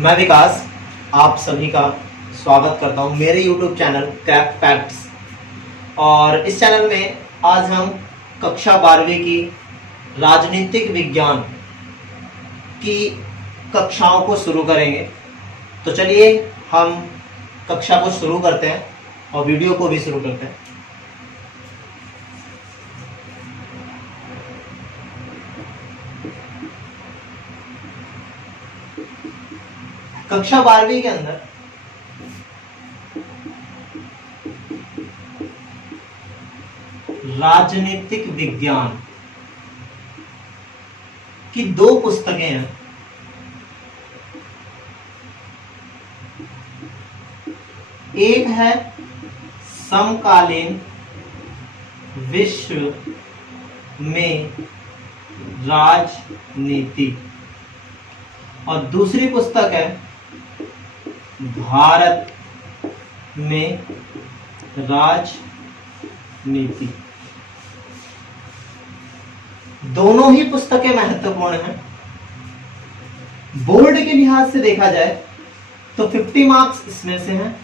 मैं विकास आप सभी का स्वागत करता हूं मेरे YouTube चैनल क्रैक फैक्ट्स। और इस चैनल में आज हम कक्षा 12वीं की राजनीतिक विज्ञान की कक्षाओं को शुरू करेंगे। तो चलिए हम कक्षा को शुरू करते हैं और वीडियो को भी शुरू करते हैं। कक्षा 12वीं के अंदर राजनीतिक विज्ञान की दो पुस्तकें हैं। एक है समकालीन विश्व में राजनीति और दूसरी पुस्तक है भारत में राजनीति। दोनों ही पुस्तकें महत्वपूर्ण हैं। बोर्ड के लिहाज से देखा जाए तो 50 मार्क्स इसमें से हैं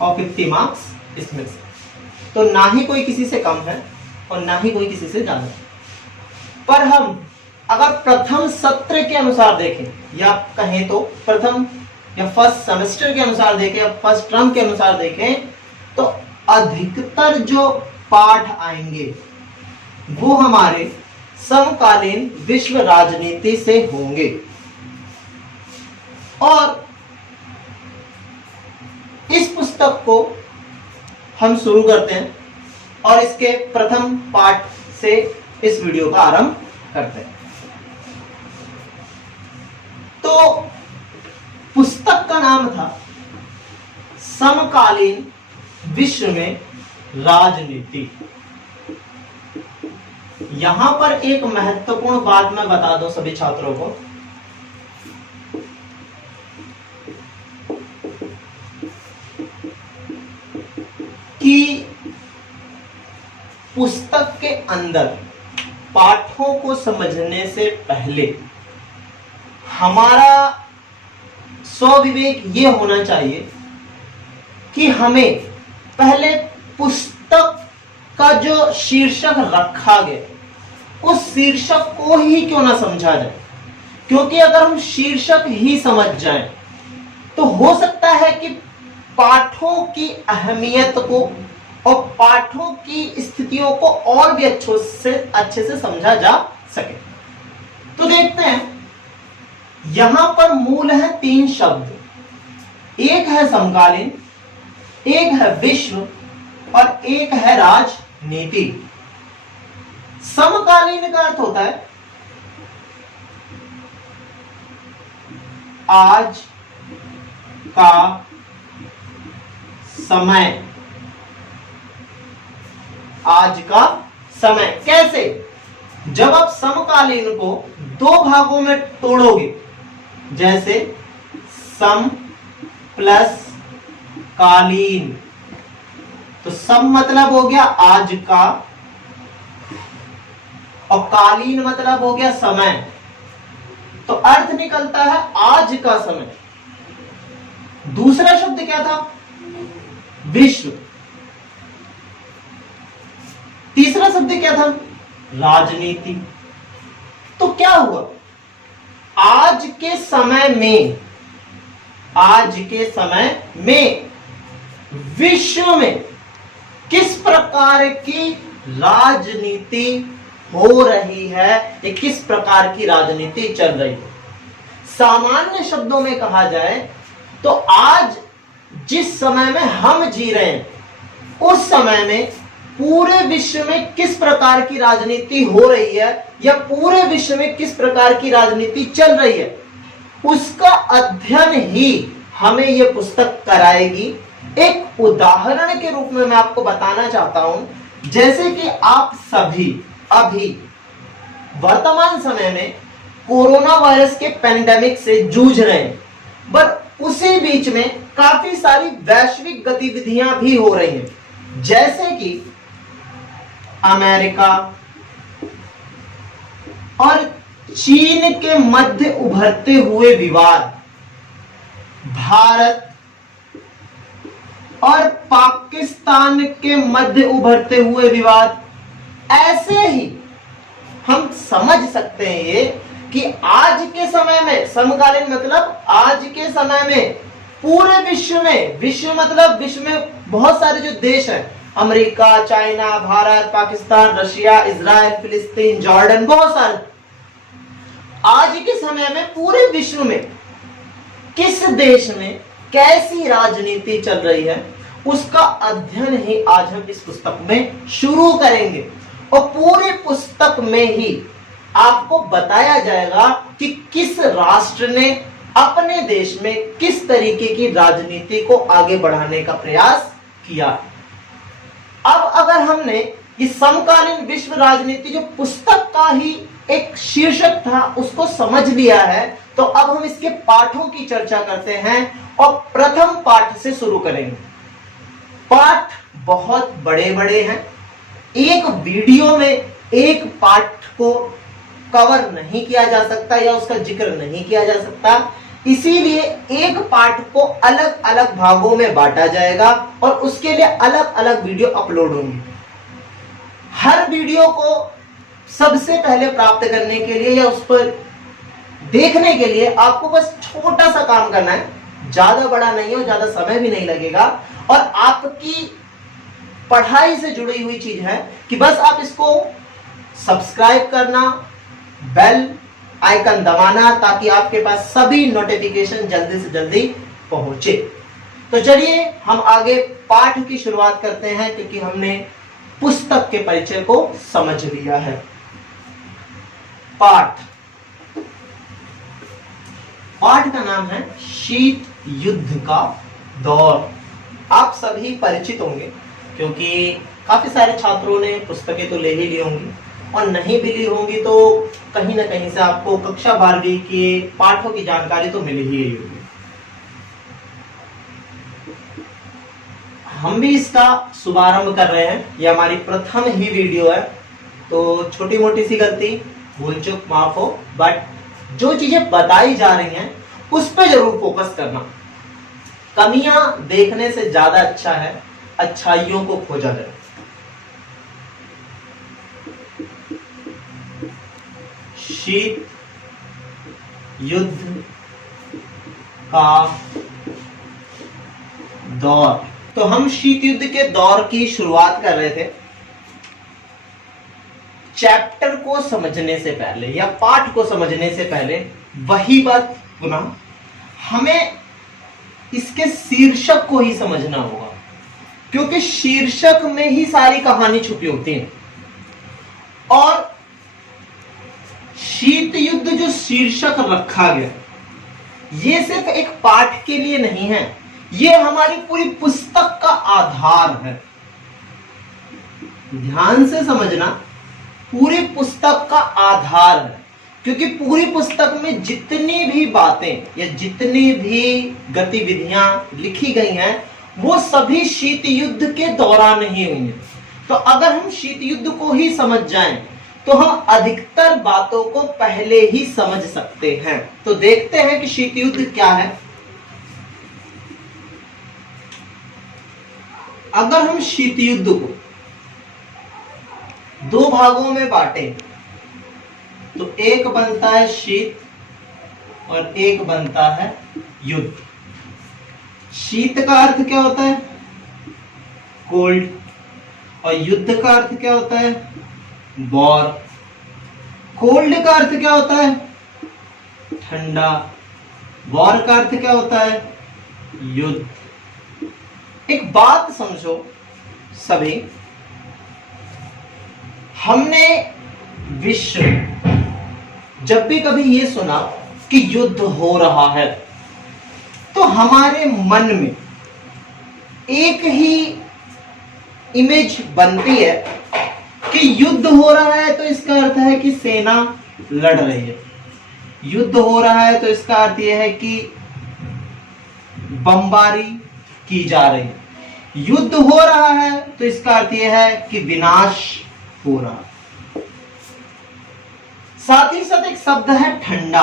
और 50 मार्क्स इसमें से, तो ना ही कोई किसी से कम है और ना ही कोई किसी से ज्यादा है। पर हम अगर प्रथम सत्र के अनुसार देखें या कहें तो प्रथम या फर्स्ट सेमेस्टर के अनुसार देखें या फर्स्ट टर्म के अनुसार देखें तो अधिकतर जो पाठ आएंगे वो हमारे समकालीन विश्व राजनीति से होंगे। और इस पुस्तक को हम शुरू करते हैं और इसके प्रथम पाठ से इस वीडियो का आरंभ करते हैं। तो पुस्तक का नाम था समकालीन विश्व में राजनीति। यहां पर एक महत्वपूर्ण बात मैं बता दूं सभी छात्रों को कि पुस्तक के अंदर पाठों को समझने से पहले हमारा स्वविवेक ये होना चाहिए कि हमें पहले पुस्तक का जो शीर्षक रखा गया उस शीर्षक को ही क्यों ना समझा जाए, क्योंकि अगर हम शीर्षक ही समझ जाएं तो हो सकता है कि पाठों की अहमियत को और पाठों की स्थितियों को और भी अच्छे से समझा जा सके। तो देखते हैं, यहां पर मूल है 3 शब्द, एक है समकालीन, एक है विश्व और एक है राजनीति। समकालीन का अर्थ होता है आज का समय। आज का समय कैसे? जब आप समकालीन को 2 भागों में तोड़ोगे, जैसे सम प्लस कालीन, तो सम मतलब हो गया आज का और कालीन मतलब हो गया समय। तो अर्थ निकलता है आज का समय। दूसरा शब्द क्या था? विश्व। तीसरा शब्द क्या था? राजनीति। तो क्या हुआ? आज के समय में विश्व में किस प्रकार की राजनीति हो रही है, या किस प्रकार की राजनीति चल रही है। सामान्य शब्दों में कहा जाए तो आज जिस समय में हम जी रहे हैं उस समय में पूरे विश्व में किस प्रकार की राजनीति हो रही है या पूरे विश्व में किस प्रकार की राजनीति चल रही है, उसका अध्ययन ही हमें यह पुस्तक कराएगी। एक उदाहरण के रूप में मैं आपको बताना चाहता हूं, जैसे कि आप सभी अभी वर्तमान समय में कोरोना वायरस के पेंडेमिक से जूझ रहे हैं, बट उसी बीच में काफी सारी वैश्विक गतिविधियां भी हो रही हैं, जैसे कि अमेरिका और चीन के मध्य उभरते हुए विवाद, भारत और पाकिस्तान के मध्य उभरते हुए विवाद, ऐसे ही हम समझ सकते हैं ये कि आज के समय में, समकालीन मतलब आज के समय में पूरे विश्व में, विश्व मतलब विश्व में बहुत सारे जो देश हैं, America, China, Bharat, Pakistan, Russia, Israel, फिलिस्तीन, जॉर्डन, बहुत सारे, आज के समय में पूरे विश्व में किस देश में कैसी राजनीति चल रही है उसका अध्ययन ही आज हम इस पुस्तक में शुरू करेंगे। और पूरी पुस्तक में ही आपको बताया जाएगा कि किस राष्ट्र ने अपने देश में किस तरीके की राजनीति को आगे बढ़ाने का प्रयास किया। अब अगर हमने इस समकालीन विश्व राजनीति जो पुस्तक का ही एक शीर्षक था उसको समझ लिया है, तो अब हम इसके पाठों की चर्चा करते हैं और प्रथम पाठ से शुरू करेंगे। पाठ बहुत बड़े बड़े हैं, एक वीडियो में एक पाठ को कवर नहीं किया जा सकता या उसका जिक्र नहीं किया जा सकता, इसीलिए एक पाठ को अलग अलग भागों में बांटा जाएगा और उसके लिए अलग अलग वीडियो अपलोड होंगी। हर वीडियो को सबसे पहले प्राप्त करने के लिए या उस पर देखने के लिए आपको बस छोटा सा काम करना है, ज्यादा बड़ा नहीं है, ज्यादा समय भी नहीं लगेगा और आपकी पढ़ाई से जुड़ी हुई चीज है कि बस आप इसको सब्सक्राइब करना, बेल आइकन दबाना, ताकि आपके पास सभी नोटिफिकेशन जल्दी से जल्दी पहुंचे। तो चलिए हम आगे पाठ की शुरुआत करते हैं, क्योंकि हमने पुस्तक के परिचय को समझ लिया है। पाठ का नाम है शीत युद्ध का दौर। आप सभी परिचित होंगे क्योंकि काफी सारे छात्रों ने पुस्तकें तो ले ही ली होंगी और नहीं भी ली होंगी तो कहीं ना कहीं से आपको कक्षा 12वीं के पाठों की जानकारी तो मिल ही होगी। हम भी इसका शुभारंभ कर रहे हैं, यह हमारी प्रथम ही वीडियो है, तो छोटी मोटी सी गलती भूल चूक माफ हो, बट जो चीजें बताई जा रही हैं उस पर जरूर फोकस करना। कमियां देखने से ज्यादा अच्छा है अच्छाइयों को खोजा जाए। शीत युद्ध का दौर, तो हम शीत युद्ध के दौर की शुरुआत कर रहे थे। चैप्टर को समझने से पहले या पाठ को समझने से पहले वही बात पुनः हमें इसके शीर्षक को ही समझना होगा, क्योंकि शीर्षक में ही सारी कहानी छुपी होती है। और शीत युद्ध जो शीर्षक रखा गया ये सिर्फ एक पाठ के लिए नहीं है, ये हमारी पूरी पुस्तक का आधार है। ध्यान से समझना, पूरी पुस्तक का आधार है, क्योंकि पूरी पुस्तक में जितनी भी बातें या जितनी भी गतिविधियां लिखी गई हैं वो सभी शीत युद्ध के दौरान ही हुई हैं। तो अगर हम शीत युद्ध को ही समझ जाएं तो हम अधिकतर बातों को पहले ही समझ सकते हैं। तो देखते हैं कि शीत युद्ध क्या है। अगर हम शीत युद्ध को दो भागों में बांटें तो एक बनता है शीत और एक बनता है युद्ध। शीत का अर्थ क्या होता है? कोल्ड। और युद्ध का अर्थ क्या होता है? वॉर। कोल्ड का अर्थ क्या होता है? ठंडा। वॉर का अर्थ क्या होता है? युद्ध। एक बात समझो सभी, हमने विश्व जब भी कभी ये सुना कि युद्ध हो रहा है तो हमारे मन में एक ही इमेज बनती है कि युद्ध हो रहा है तो इसका अर्थ है कि सेना लड़ रही है। युद्ध हो रहा है तो इसका अर्थ यह है कि बमबारी की जा रही है। युद्ध हो रहा है तो इसका अर्थ यह है कि विनाश हो रहा है। साथ ही साथ एक शब्द है ठंडा।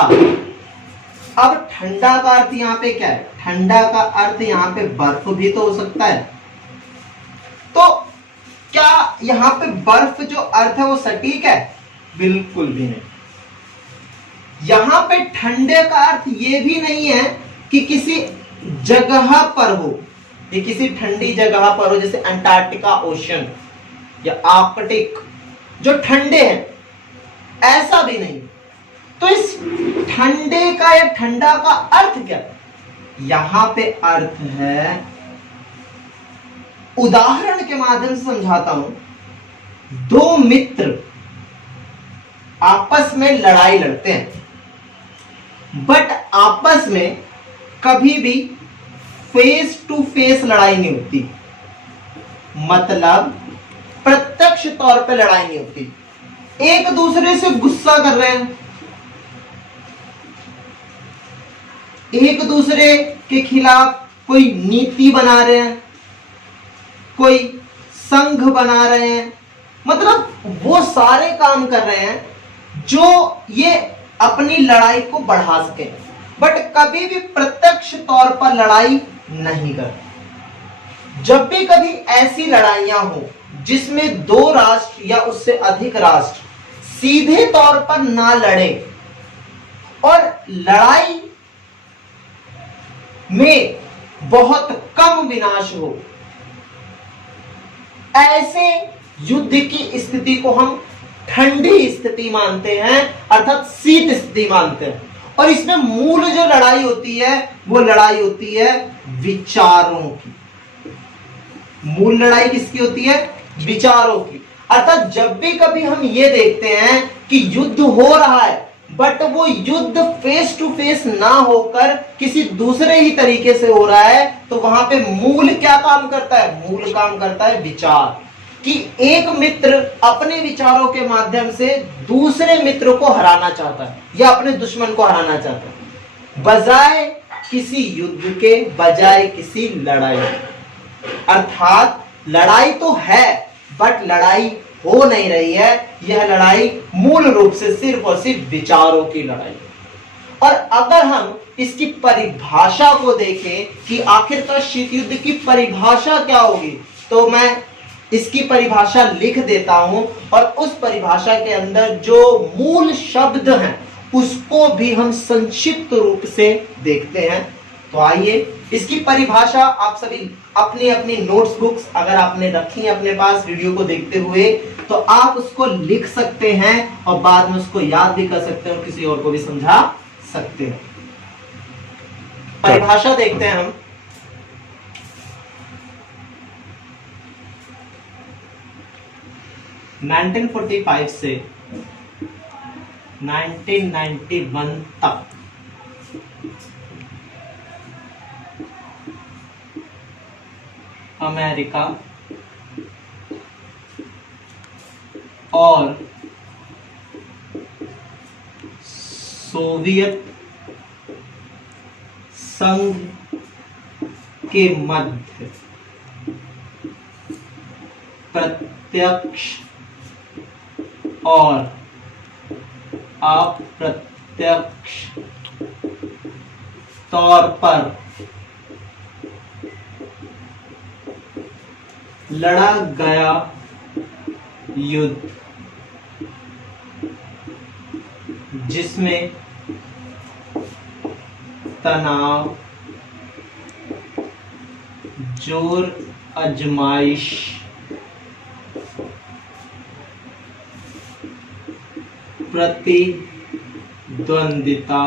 अब ठंडा का अर्थ यहाँ पे क्या है? ठंडा का अर्थ यहाँ पे बर्फ भी तो हो सकता है। तो क्या यहाँ पे बर्फ जो अर्थ है वो सटीक है? बिल्कुल भी नहीं। यहां पे ठंडे का अर्थ ये भी नहीं है कि किसी जगह पर हो, ये किसी ठंडी जगह पर हो, जैसे अंटार्कटिका ओशन या आर्कटिक जो ठंडे हैं, ऐसा भी नहीं। तो इस ठंडे का या ठंडा का अर्थ क्या है? यहां पे अर्थ है, उदाहरण के माध्यम से समझाता हूं। दो मित्र आपस में लड़ाई लड़ते हैं, बट आपस में कभी भी फेस टू फेस लड़ाई नहीं होती, मतलब प्रत्यक्ष तौर पे लड़ाई नहीं होती। एक दूसरे से गुस्सा कर रहे हैं, एक दूसरे के खिलाफ कोई नीति बना रहे हैं, कोई संघ बना रहे हैं, मतलब वो सारे काम कर रहे हैं जो ये अपनी लड़ाई को बढ़ा सके, बट कभी भी प्रत्यक्ष तौर पर लड़ाई नहीं करते। जब भी कभी ऐसी लड़ाइयां हो जिसमें दो राष्ट्र या उससे अधिक राष्ट्र सीधे तौर पर ना लड़े और लड़ाई में बहुत कम विनाश हो, ऐसे युद्ध की स्थिति को हम ठंडी स्थिति मानते हैं, अर्थात शीत स्थिति मानते हैं। और इसमें मूल जो लड़ाई होती है वो लड़ाई होती है विचारों की। मूल लड़ाई किसकी होती है? विचारों की। अर्थात जब भी कभी हम ये देखते हैं कि युद्ध हो रहा है, बट वो युद्ध फेस टू फेस ना होकर किसी दूसरे ही तरीके से हो रहा है, तो वहां पे मूल क्या काम करता है? मूल काम करता है विचार, कि एक मित्र अपने विचारों के माध्यम से दूसरे मित्र को हराना चाहता है या अपने दुश्मन को हराना चाहता है, बजाय किसी युद्ध के, बजाय किसी लड़ाई। अर्थात लड़ाई तो है, बट लड़ाई हो नहीं रही है। यह लड़ाई मूल रूप से सिर्फ और सिर्फ विचारों की लड़ाई। और अगर हम इसकी परिभाषा को देखें कि आखिरकार शीत युद्ध की परिभाषा क्या होगी, तो मैं इसकी परिभाषा लिख देता हूं, और उस परिभाषा के अंदर जो मूल शब्द हैं उसको भी हम संक्षिप्त रूप से देखते हैं। तो आइए इसकी परिभाषा आप सभी अपनी अपनी नोट्स बुक्स अगर आपने रखी है अपने पास वीडियो को देखते हुए, तो आप उसको लिख सकते हैं और बाद में उसको याद भी कर सकते हैं और किसी और को भी समझा सकते हैं। परिभाषा देखते हैं हम। (1945) से 1991 तक अमेरिका और सोवियत संघ के मध्य प्रत्यक्ष और अप्रत्यक्ष तौर पर लड़ा गया युद्ध, जिसमें तनाव, जोर आजमाइश, प्रतिद्वंदिता,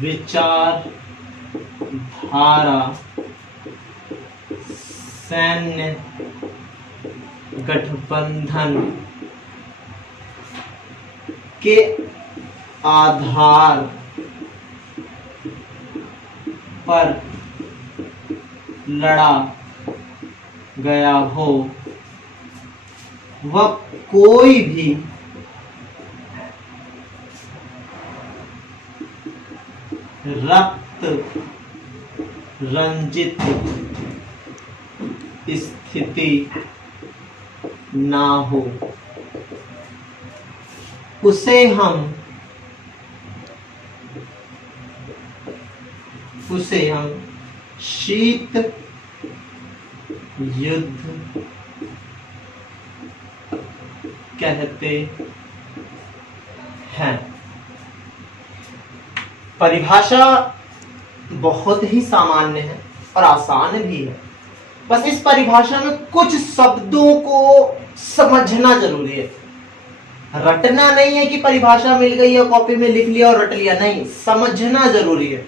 विचार धारा, सैन्य गठबंधन के आधार पर लड़ा गया हो, वह कोई भी रक्त रंजित स्थिति ना हो, उसे हम उसे हम शीत युद्ध कहते हैं। परिभाषा बहुत ही सामान्य है और आसान भी है, बस इस परिभाषा में कुछ शब्दों को समझना जरूरी है। रटना नहीं है कि परिभाषा मिल गई है कॉपी में लिख लिया और रट लिया, नहीं, समझना जरूरी है।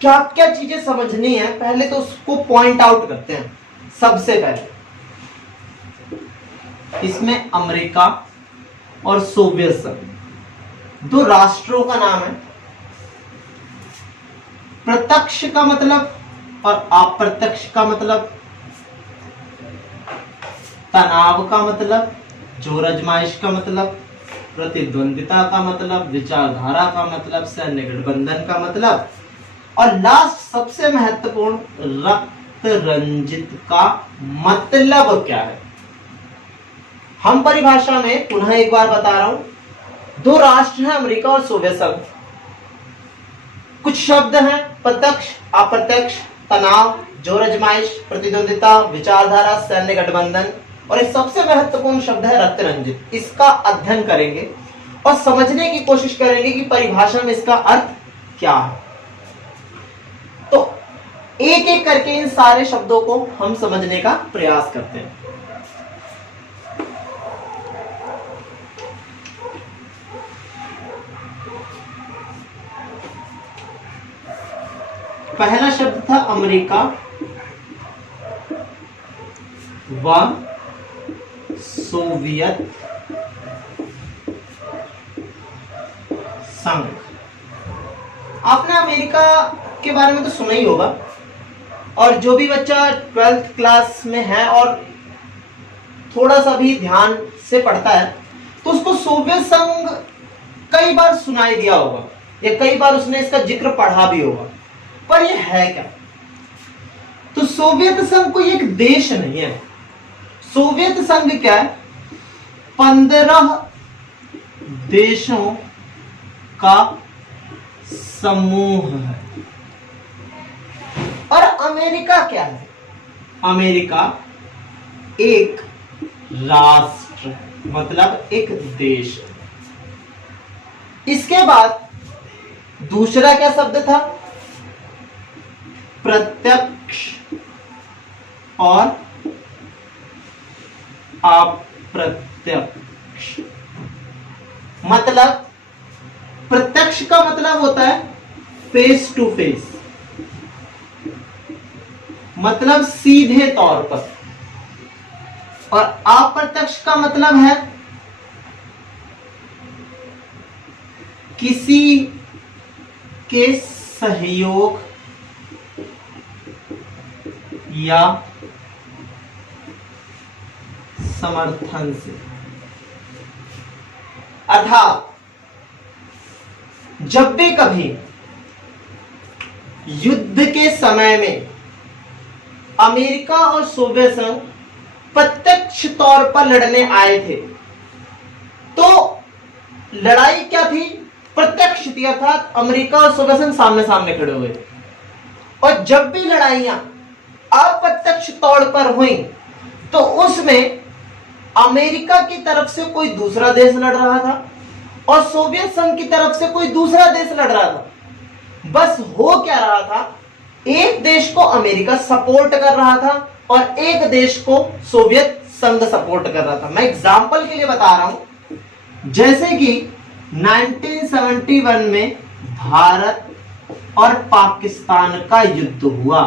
क्या क्या चीजें समझनी है पहले तो उसको पॉइंट आउट करते हैं। सबसे पहले इसमें अमेरिका और सोवियत संघ दो राष्ट्रों का नाम है। प्रत्यक्ष का मतलब और अप्रत्यक्ष का मतलब, तनाव का मतलब, जोर आजमाइश का मतलब, प्रतिद्वंदिता का मतलब, विचारधारा का मतलब, सैन्य गठबंधन का मतलब, और लास्ट सबसे महत्वपूर्ण रक्त रंजित का मतलब क्या है। हम परिभाषा में पुनः एक बार बता रहा हूं, दो राष्ट्र हैं अमेरिका और सोवियत संघ। कुछ शब्द हैं प्रत्यक्ष, अप्रत्यक्ष, तनाव, जोर आजमाइश, प्रतिद्वंदिता, विचारधारा, सैन्य गठबंधन, और एक सबसे महत्वपूर्ण शब्द है रक्त रंजित। इसका अध्ययन करेंगे और समझने की कोशिश करेंगे कि परिभाषा में इसका अर्थ क्या है। तो एक एक करके इन सारे शब्दों को हम समझने का प्रयास करते हैं। पहला शब्द था अमेरिका व सोवियत संघ। आपने अमेरिका के बारे में तो सुना ही होगा, और जो भी बच्चा 12th क्लास में है और थोड़ा सा भी ध्यान से पढ़ता है तो उसको सोवियत संघ कई बार सुनाई दिया होगा या कई बार उसने इसका जिक्र पढ़ा भी होगा। पर यह है क्या? तो सोवियत संघ कोई एक देश नहीं है। सोवियत संघ क्या है? 15 देशों का समूह है। और अमेरिका क्या है? अमेरिका एक राष्ट्र, मतलब एक देश। इसके बाद दूसरा क्या शब्द था? प्रत्यक्ष और अप्रत्यक्ष। मतलब प्रत्यक्ष का मतलब होता है फेस टू फेस, मतलब सीधे तौर पर, और अप्रत्यक्ष का मतलब है किसी के सहयोग या समर्थन से। अर्थात जब भी कभी युद्ध के समय में अमेरिका और सोवियत संघ प्रत्यक्ष तौर पर लड़ने आए थे तो लड़ाई क्या थी? प्रत्यक्ष थी, अर्थात अमेरिका और सोवियत संघ सामने सामने खड़े हुए थे। और जब भी लड़ाइयां अप्रत्यक्ष तौर पर हुई तो उसमें अमेरिका की तरफ से कोई दूसरा देश लड़ रहा था और सोवियत संघ की तरफ से कोई दूसरा देश लड़ रहा था। बस हो क्या रहा था, एक देश को अमेरिका सपोर्ट कर रहा था और एक देश को सोवियत संघ सपोर्ट कर रहा था। मैं एग्जांपल के लिए बता रहा हूं, जैसे कि 1971 में भारत और पाकिस्तान का युद्ध हुआ।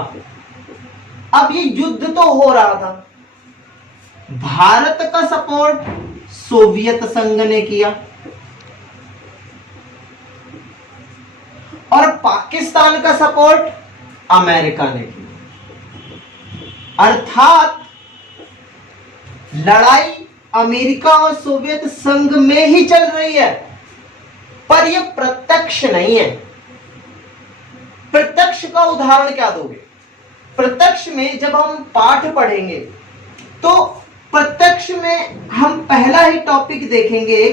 अब ये युद्ध तो हो रहा था, भारत का सपोर्ट सोवियत संघ ने किया और पाकिस्तान का सपोर्ट अमेरिका ने किया। अर्थात लड़ाई अमेरिका और सोवियत संघ में ही चल रही है, पर यह प्रत्यक्ष नहीं है। प्रत्यक्ष का उदाहरण क्या दोगे? प्रत्यक्ष में जब हम पाठ पढ़ेंगे तो प्रत्यक्ष में हम पहला ही टॉपिक देखेंगे,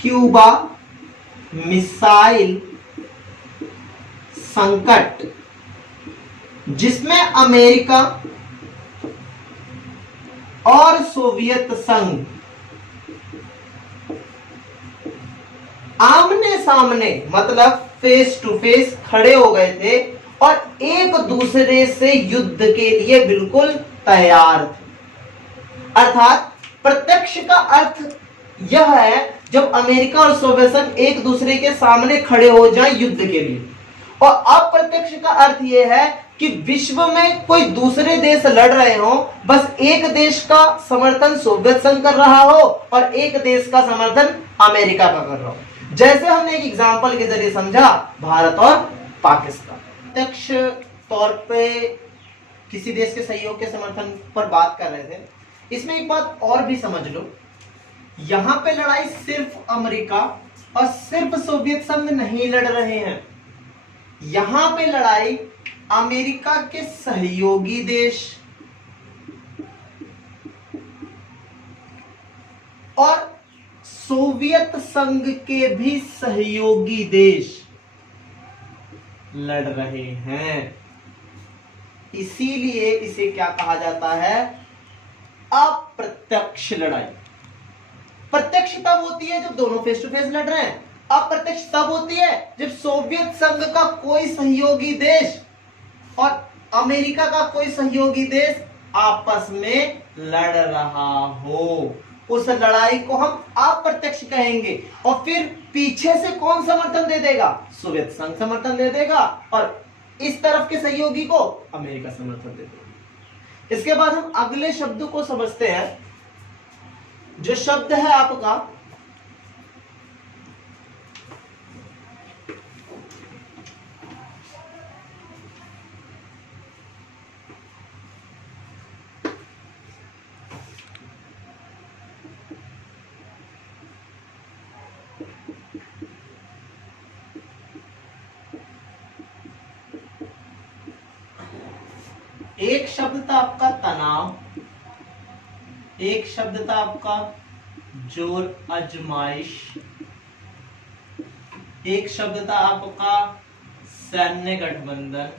क्यूबा मिसाइल संकट जिसमें अमेरिका और सोवियत संघ आमने सामने मतलब फेस टू फेस खड़े हो गए थे और एक दूसरे से युद्ध के लिए बिल्कुल तैयार थे। अर्थात प्रत्यक्ष का अर्थ यह है जब अमेरिका और सोवियत संघ एक दूसरे के सामने खड़े हो जाएं युद्ध के लिए, और अप्रत्यक्ष का अर्थ यह है कि विश्व में कोई दूसरे देश लड़ रहे हो, बस एक देश का समर्थन सोवियत संघ कर रहा हो और एक देश का समर्थन अमेरिका का कर रहा हो। जैसे हमने एक एग्जांपल के जरिए समझा भारत और पाकिस्तान। प्रत्यक्ष तौर पे किसी देश के सहयोग के समर्थन पर बात कर रहे थे। इसमें एक बात और भी समझ लो, यहां पे लड़ाई सिर्फ अमेरिका और सिर्फ सोवियत संघ नहीं लड़ रहे हैं, यहां पे लड़ाई अमेरिका के सहयोगी देश और सोवियत संघ के भी सहयोगी देश लड़ रहे हैं। इसीलिए इसे क्या कहा जाता है? अप्रत्यक्ष लड़ाई। प्रत्यक्ष तब होती है जब दोनों फेस टू फेस लड़ रहे हैं, अप्रत्यक्ष तब होती है जब सोवियत संघ का कोई सहयोगी देश और अमेरिका का कोई सहयोगी देश आपस में लड़ रहा हो। उस लड़ाई को हम अप्रत्यक्ष कहेंगे। और फिर पीछे से कौन समर्थन दे देगा? सोवियत संघ समर्थन दे देगा और इस तरफ के सहयोगी को अमेरिका समर्थन दे देगा। इसके बाद हम अगले शब्द को समझते हैं, जो शब्द है आपका एक शब्द था आपका तनाव, एक शब्द था आपका जोर आजमाइश, एक शब्द था आपका सैन्य गठबंधन,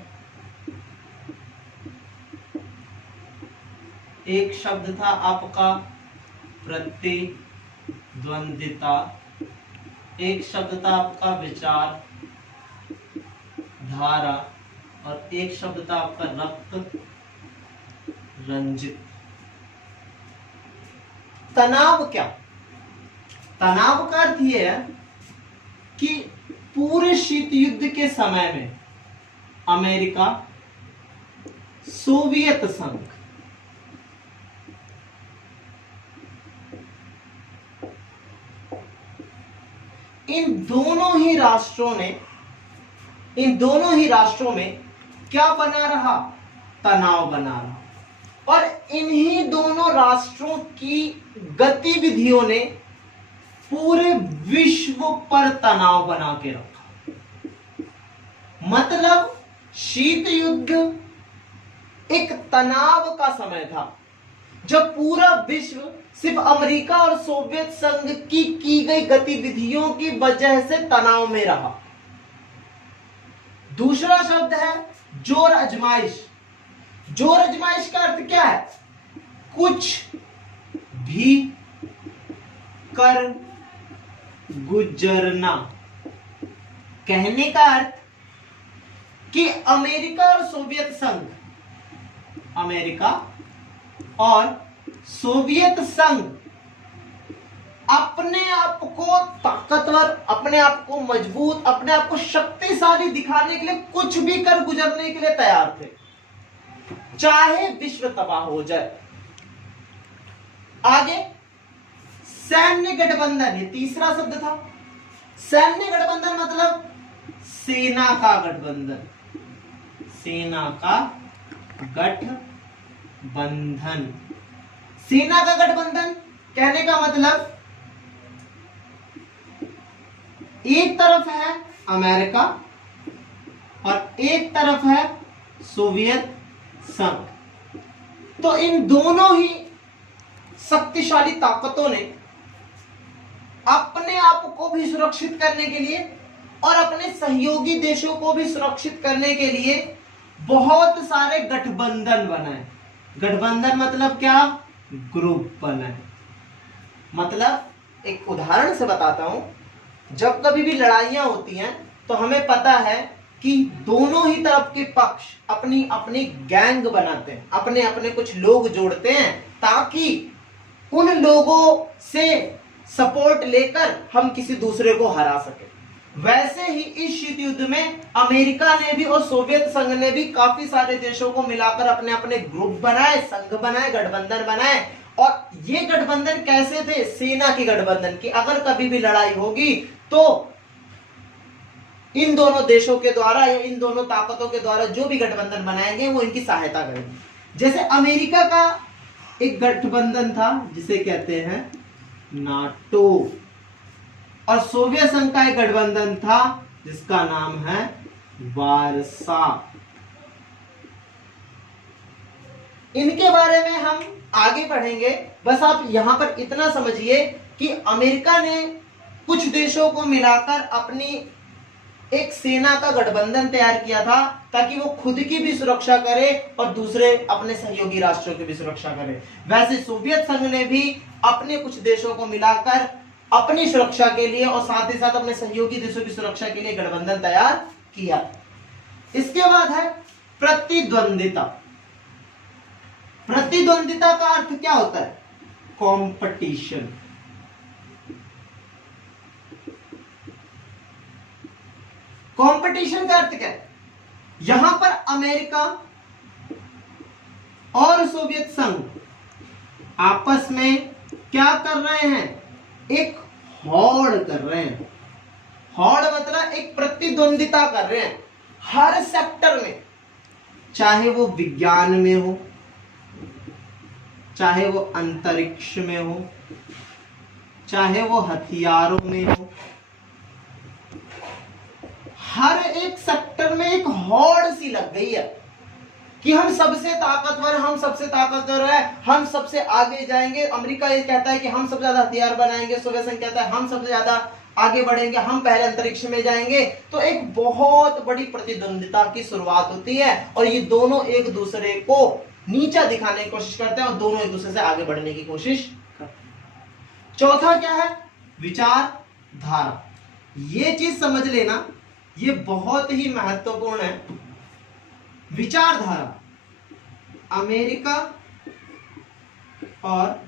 एक शब्द था आपका प्रतिद्वंदिता, एक शब्द था आपका विचार धारा और एक शब्द था आपका रक्त रंजित। तनाव क्या? तनाव का अर्थ यह है कि पूरे शीत युद्ध के समय में अमेरिका, सोवियत संघ इन दोनों ही राष्ट्रों में क्या बना रहा? तनाव बना रहा। और इन्हीं दोनों राष्ट्रों की गतिविधियों ने पूरे विश्व पर तनाव बना के रखा। मतलब शीत युद्ध एक तनाव का समय था, जब पूरा विश्व सिर्फ अमेरिका और सोवियत संघ की गई गतिविधियों की वजह से तनाव में रहा। दूसरा शब्द है जोर आजमाइश। जोर आजमाइश का अर्थ क्या है? कुछ भी कर गुजरना। कहने का अर्थ कि अमेरिका और सोवियत संघ, अमेरिका और सोवियत संघ अपने आप को ताकतवर, अपने आप को मजबूत, अपने आप को शक्तिशाली दिखाने के लिए कुछ भी कर गुजरने के लिए तैयार थे, चाहे विश्व तबाह हो जाए। आगे सैन्य गठबंधन, ये तीसरा शब्द था। सैन्य गठबंधन मतलब सेना का गठबंधन, सेना का गठबंधन। सेना का गठबंधन कहने का मतलब एक तरफ है अमेरिका और एक तरफ है सोवियत संघ। तो इन दोनों ही शक्तिशाली ताकतों ने अपने आप को भी सुरक्षित करने के लिए और अपने सहयोगी देशों को भी सुरक्षित करने के लिए बहुत सारे गठबंधन बनाए। गठबंधन मतलब क्या? ग्रुप बनाए। मतलब एक उदाहरण से बताता हूं, जब कभी भी लड़ाइयां होती हैं तो हमें पता है कि दोनों ही तरफ के पक्ष अपनी अपनी गैंग बनाते हैं, अपने अपने कुछ लोग जोड़ते हैं ताकि उन लोगों से सपोर्ट लेकर हम किसी दूसरे को हरा सके। वैसे ही इस शीत युद्ध में अमेरिका ने भी और सोवियत संघ ने भी काफी सारे देशों को मिलाकर अपने अपने ग्रुप बनाए, संघ बनाए, गठबंधन बनाए। और ये गठबंधन कैसे थे? सेना के गठबंधन की अगर कभी भी लड़ाई होगी तो इन दोनों देशों के द्वारा या इन दोनों ताकतों के द्वारा जो भी गठबंधन बनाएंगे वो इनकी सहायता करेंगे। जैसे अमेरिका का एक गठबंधन था जिसे कहते हैं नाटो, और सोवियत संघ का एक गठबंधन था जिसका नाम है वारसा। इनके बारे में हम आगे पढ़ेंगे, बस आप यहां पर इतना समझिए कि अमेरिका ने कुछ देशों को मिलाकर अपनी एक सेना का गठबंधन तैयार किया था ताकि वो खुद की भी सुरक्षा करे और दूसरे अपने सहयोगी राष्ट्रों की भी सुरक्षा करे। वैसे सोवियत संघ ने भी अपने कुछ देशों को मिलाकर अपनी सुरक्षा के लिए और साथ ही साथ अपने सहयोगी देशों की सुरक्षा के लिए गठबंधन तैयार किया। इसके बाद है प्रतिद्वंदिता। प्रतिद्वंदिता का अर्थ क्या होता है? कंपटीशन। कंपटीशन का अर्थ क्या है? यहां पर अमेरिका और सोवियत संघ आपस में क्या कर रहे हैं? एक हौड़ कर रहे हैं। हौड़ मतलब एक प्रतिद्वंदिता कर रहे हैं हर सेक्टर में, चाहे वो विज्ञान में हो, चाहे वो अंतरिक्ष में हो, चाहे वो हथियारों में हो। हर एक सेक्टर में एक हौड़ सी लग गई है कि हम सबसे ताकतवर, हम सबसे ताकतवर है, हम सबसे आगे जाएंगे। अमेरिका ये कहता है कि हम सबसे ज्यादा हथियार बनाएंगे, सोवियत संघ कहता है हम सबसे ज्यादा आगे बढ़ेंगे, हम पहले अंतरिक्ष में जाएंगे। तो एक बहुत बड़ी प्रतिद्वंदिता की शुरुआत होती है और ये दोनों एक दूसरे को नीचा दिखाने की कोशिश करते हैं और दोनों एक दूसरे से आगे बढ़ने की कोशिश करते हैं। चौथा क्या है? विचारधारा। ये चीज समझ लेना, ये बहुत ही महत्वपूर्ण है। विचारधारा, अमेरिका और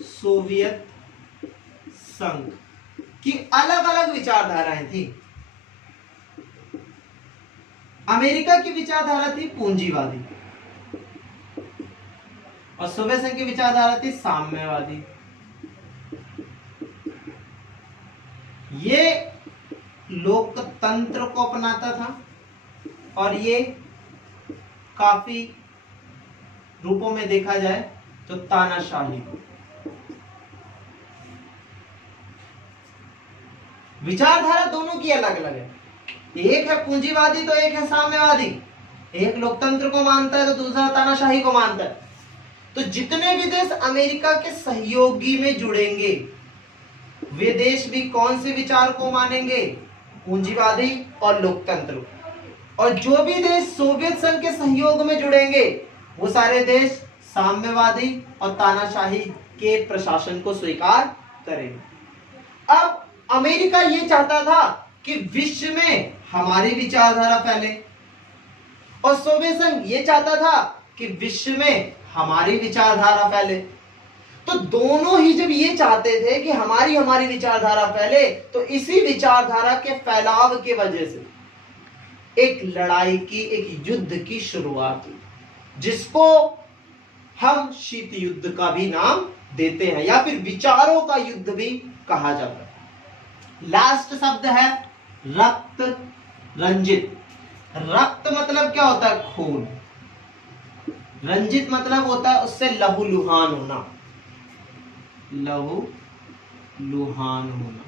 सोवियत संघ की अलग अलग विचारधाराएं थी। अमेरिका की विचारधारा थी पूंजीवादी और सोवियत संघ की विचारधारा थी साम्यवादी। ये लोकतंत्र को अपनाता था और ये काफी रूपों में देखा जाए तो तानाशाही को। विचारधारा दोनों की अलग अलग है, एक है पूंजीवादी तो एक है साम्यवादी। एक लोकतंत्र को मानता है तो दूसरा तानाशाही को मानता है। तो जितने भी देश अमेरिका के सहयोगी में जुड़ेंगे वे देश भी कौन से विचार को मानेंगे? पूंजीवादी और लोकतंत्र। और जो भी देश सोवियत संघ के सहयोग में जुड़ेंगे वो सारे देश साम्यवादी और तानाशाही के प्रशासन को स्वीकार करेंगे। अब अमेरिका ये चाहता था कि विश्व में हमारी विचारधारा फैले और सोवियत संघ ये चाहता था कि विश्व में हमारी विचारधारा फैले। तो दोनों ही जब ये चाहते थे कि हमारी हमारी विचारधारा फैले तो इसी विचारधारा के फैलाव के वजह से एक लड़ाई की, एक युद्ध की शुरुआत हुई जिसको हम शीत युद्ध का भी नाम देते हैं या फिर विचारों का युद्ध भी कहा जाता है। लास्ट शब्द है रक्त रंजित। रक्त मतलब क्या होता है? खून। रंजित मतलब होता है उससे लहूलुहान होना, लहूलुहान होना।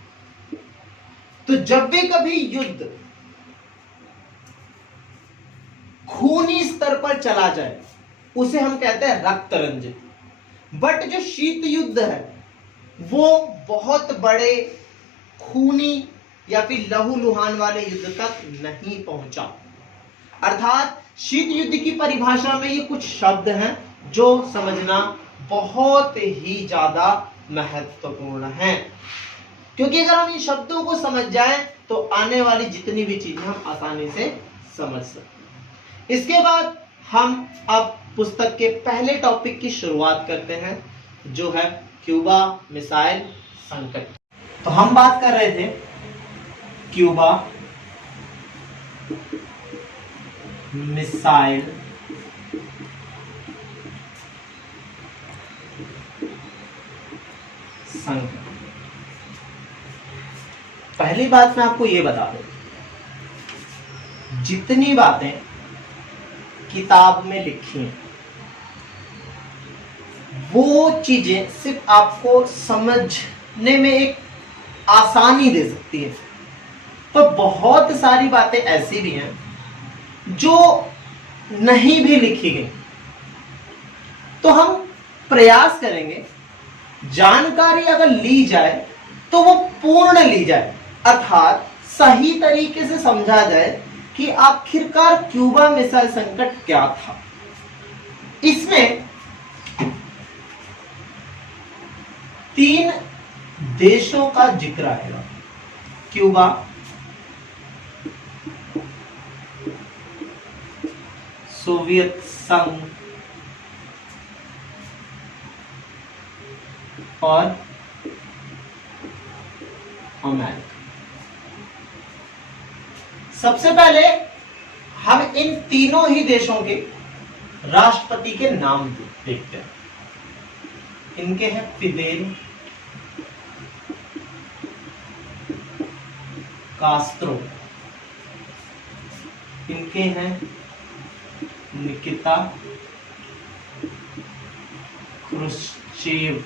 तो जब भी कभी युद्ध खूनी स्तर पर चला जाए उसे हम कहते हैं रक्त रंजित। बट जो शीत युद्ध है वो बहुत बड़े खूनी या फिर लहूलुहान वाले युद्ध तक नहीं पहुंचा। अर्थात शीत युद्ध की परिभाषा में ये कुछ शब्द हैं जो समझना बहुत ही ज्यादा महत्वपूर्ण है, क्योंकि अगर हम इन शब्दों को समझ जाएं तो आने वाली जितनी भी चीजें हम आसानी से समझ सकते हैं। इसके बाद हम अब पुस्तक के पहले टॉपिक की शुरुआत करते हैं, जो है क्यूबा मिसाइल संकट। तो हम बात कर रहे थे क्यूबा मिसाइल संकट। पहली बात मैं आपको यह बता दूं, जितनी बातें किताब में लिखी हैं वो चीजें सिर्फ आपको समझने में एक आसानी दे सकती है, पर बहुत सारी बातें ऐसी भी हैं जो नहीं भी लिखी गई। तो हम प्रयास करेंगे जानकारी अगर ली जाए तो वो पूर्ण ली जाए, अर्थात सही तरीके से समझा जाए कि आखिरकार क्यूबा मिसाइल संकट क्या था। इसमें 3 देशों का जिक्र आएगा, क्यूबा, सोवियत संघ और अमेरिका। सबसे पहले हम इन तीनों ही देशों के राष्ट्रपति के नाम देखते हैं। इनके हैं फिदेल कास्त्रो, इनके हैं निकिता क्रुश्चेव,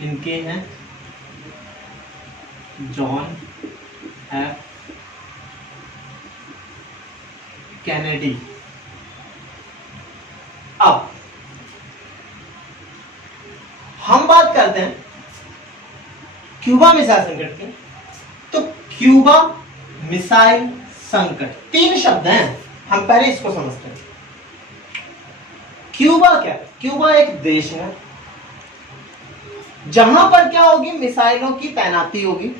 इनके हैं जॉन एफ कैनेडी। अब हम बात करते हैं क्यूबा मिसाइल संकट की। तो क्यूबा मिसाइल संकट 3 शब्द हैं, हम पहले इसको समझते हैं। क्यूबा क्या है? क्यूबा एक देश है जहां पर क्या होगी, मिसाइलों की तैनाती होगी,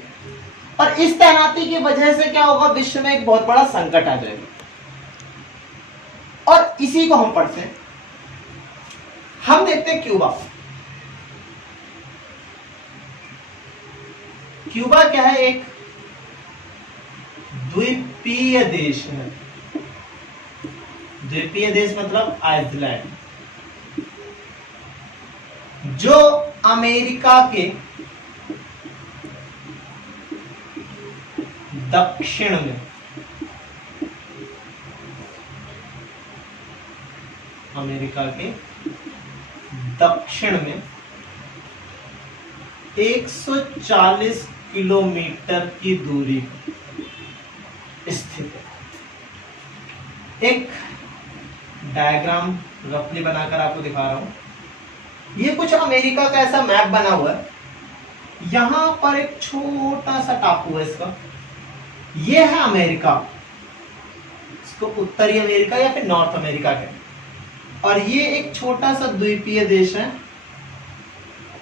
और इस तैनाती की वजह से क्या होगा, विश्व में एक बहुत बड़ा संकट आ जाएगा। और इसी को हम पढ़ते हैं। हम देखते हैं क्यूबा। क्यूबा क्या है? एक द्वीपीय देश है। द्वीपीय देश मतलब आइसलैंड, जो अमेरिका के दक्षिण में, अमेरिका के दक्षिण में 140 किलोमीटर की दूरी स्थित है। एक डायग्राम रफली बनाकर आपको दिखा रहा हूं। ये कुछ अमेरिका का ऐसा मैप बना हुआ है। यहां पर एक छोटा सा टापू है इसका, ये है अमेरिका, इसको उत्तरी अमेरिका या फिर नॉर्थ अमेरिका कहते हैं। और ये एक छोटा सा द्वीपीय देश है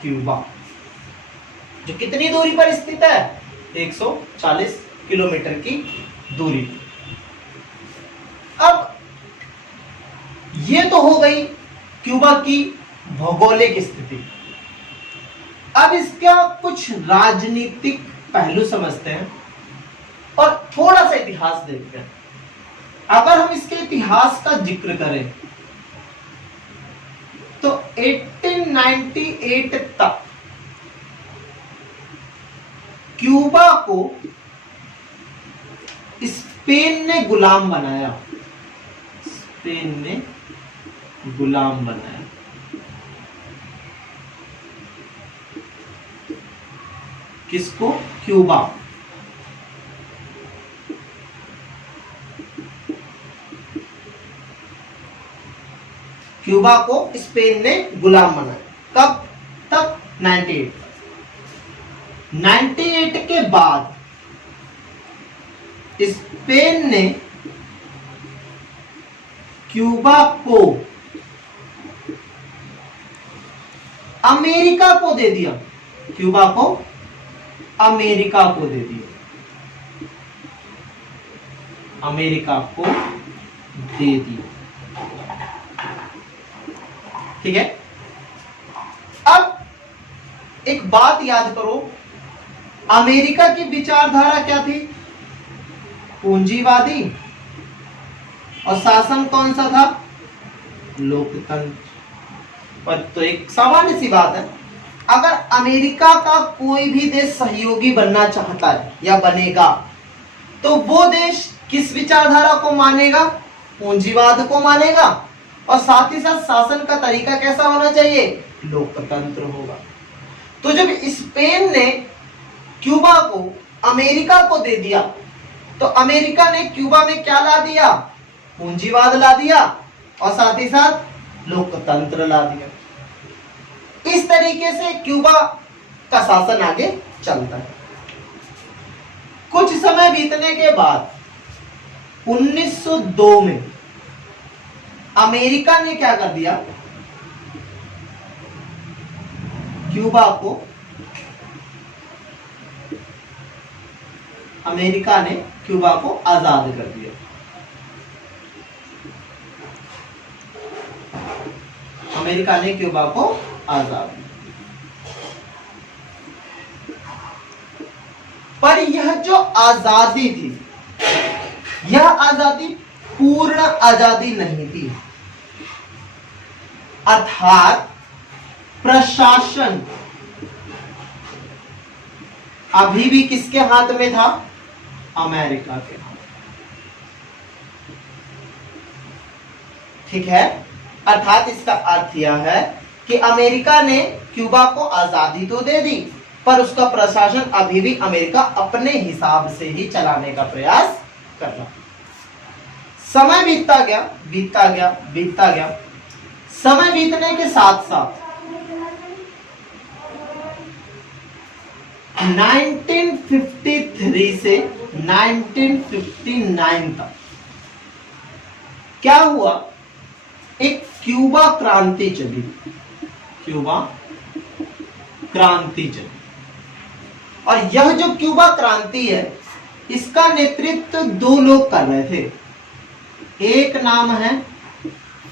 क्यूबा, जो कितनी दूरी पर स्थित है? 140 किलोमीटर की दूरी। अब ये तो हो गई क्यूबा की भौगोलिक स्थिति। अब इसका कुछ राजनीतिक पहलू समझते हैं और थोड़ा सा इतिहास देखते हैं। अगर हम इसके इतिहास का जिक्र करें तो 1898 तक क्यूबा को स्पेन ने गुलाम बनाया। स्पेन ने गुलाम बनाया। किसको? क्यूबा। क्यूबा को स्पेन ने गुलाम बनाया। कब तक? 98। 98 के बाद स्पेन ने क्यूबा को अमेरिका को दे दिया, क्यूबा को अमेरिका को दे दिया, अमेरिका को दे दिया। ठीक है, अब एक बात याद करो, अमेरिका की विचारधारा क्या थी? पूंजीवादी, और शासन कौन सा था? लोकतंत्र। पर तो एक सामान्य सी बात है, अगर अमेरिका का कोई भी देश सहयोगी बनना चाहता है या बनेगा, तो वो देश किस विचारधारा को मानेगा? पूंजीवाद को मानेगा, और साथ ही साथ शासन का तरीका कैसा होना चाहिए? लोकतंत्र होगा। तो जब स्पेन ने क्यूबा को अमेरिका को दे दिया, तो अमेरिका ने क्यूबा में क्या ला दिया? पूंजीवाद ला दिया, और साथ ही साथ लोकतंत्र ला दिया। इस तरीके से क्यूबा का शासन आगे चलता है। कुछ समय बीतने के बाद 1902 में अमेरिका ने क्या कर दिया? क्यूबा को, अमेरिका ने क्यूबा को आजाद कर दिया। अमेरिका ने क्यूबा को आजाद। पर यह जो आजादी थी, यह आजादी पूर्ण आजादी नहीं थी, अर्थात प्रशासन अभी भी किसके हाथ में था? अमेरिका के हाथ। ठीक है, अर्थात इसका अर्थ यह है कि अमेरिका ने क्यूबा को आजादी तो दे दी, पर उसका प्रशासन अभी भी अमेरिका अपने हिसाब से ही चलाने का प्रयास कर रहा। समय बीतता गया, बीतता गया, बीतता गया। समय बीतने के साथ साथ 1953 से 1959 तक क्या हुआ? एक क्यूबा क्रांति चली, क्यूबा क्रांति चली। और यह जो क्यूबा क्रांति है, इसका नेतृत्व दो लोग कर रहे थे। एक नाम है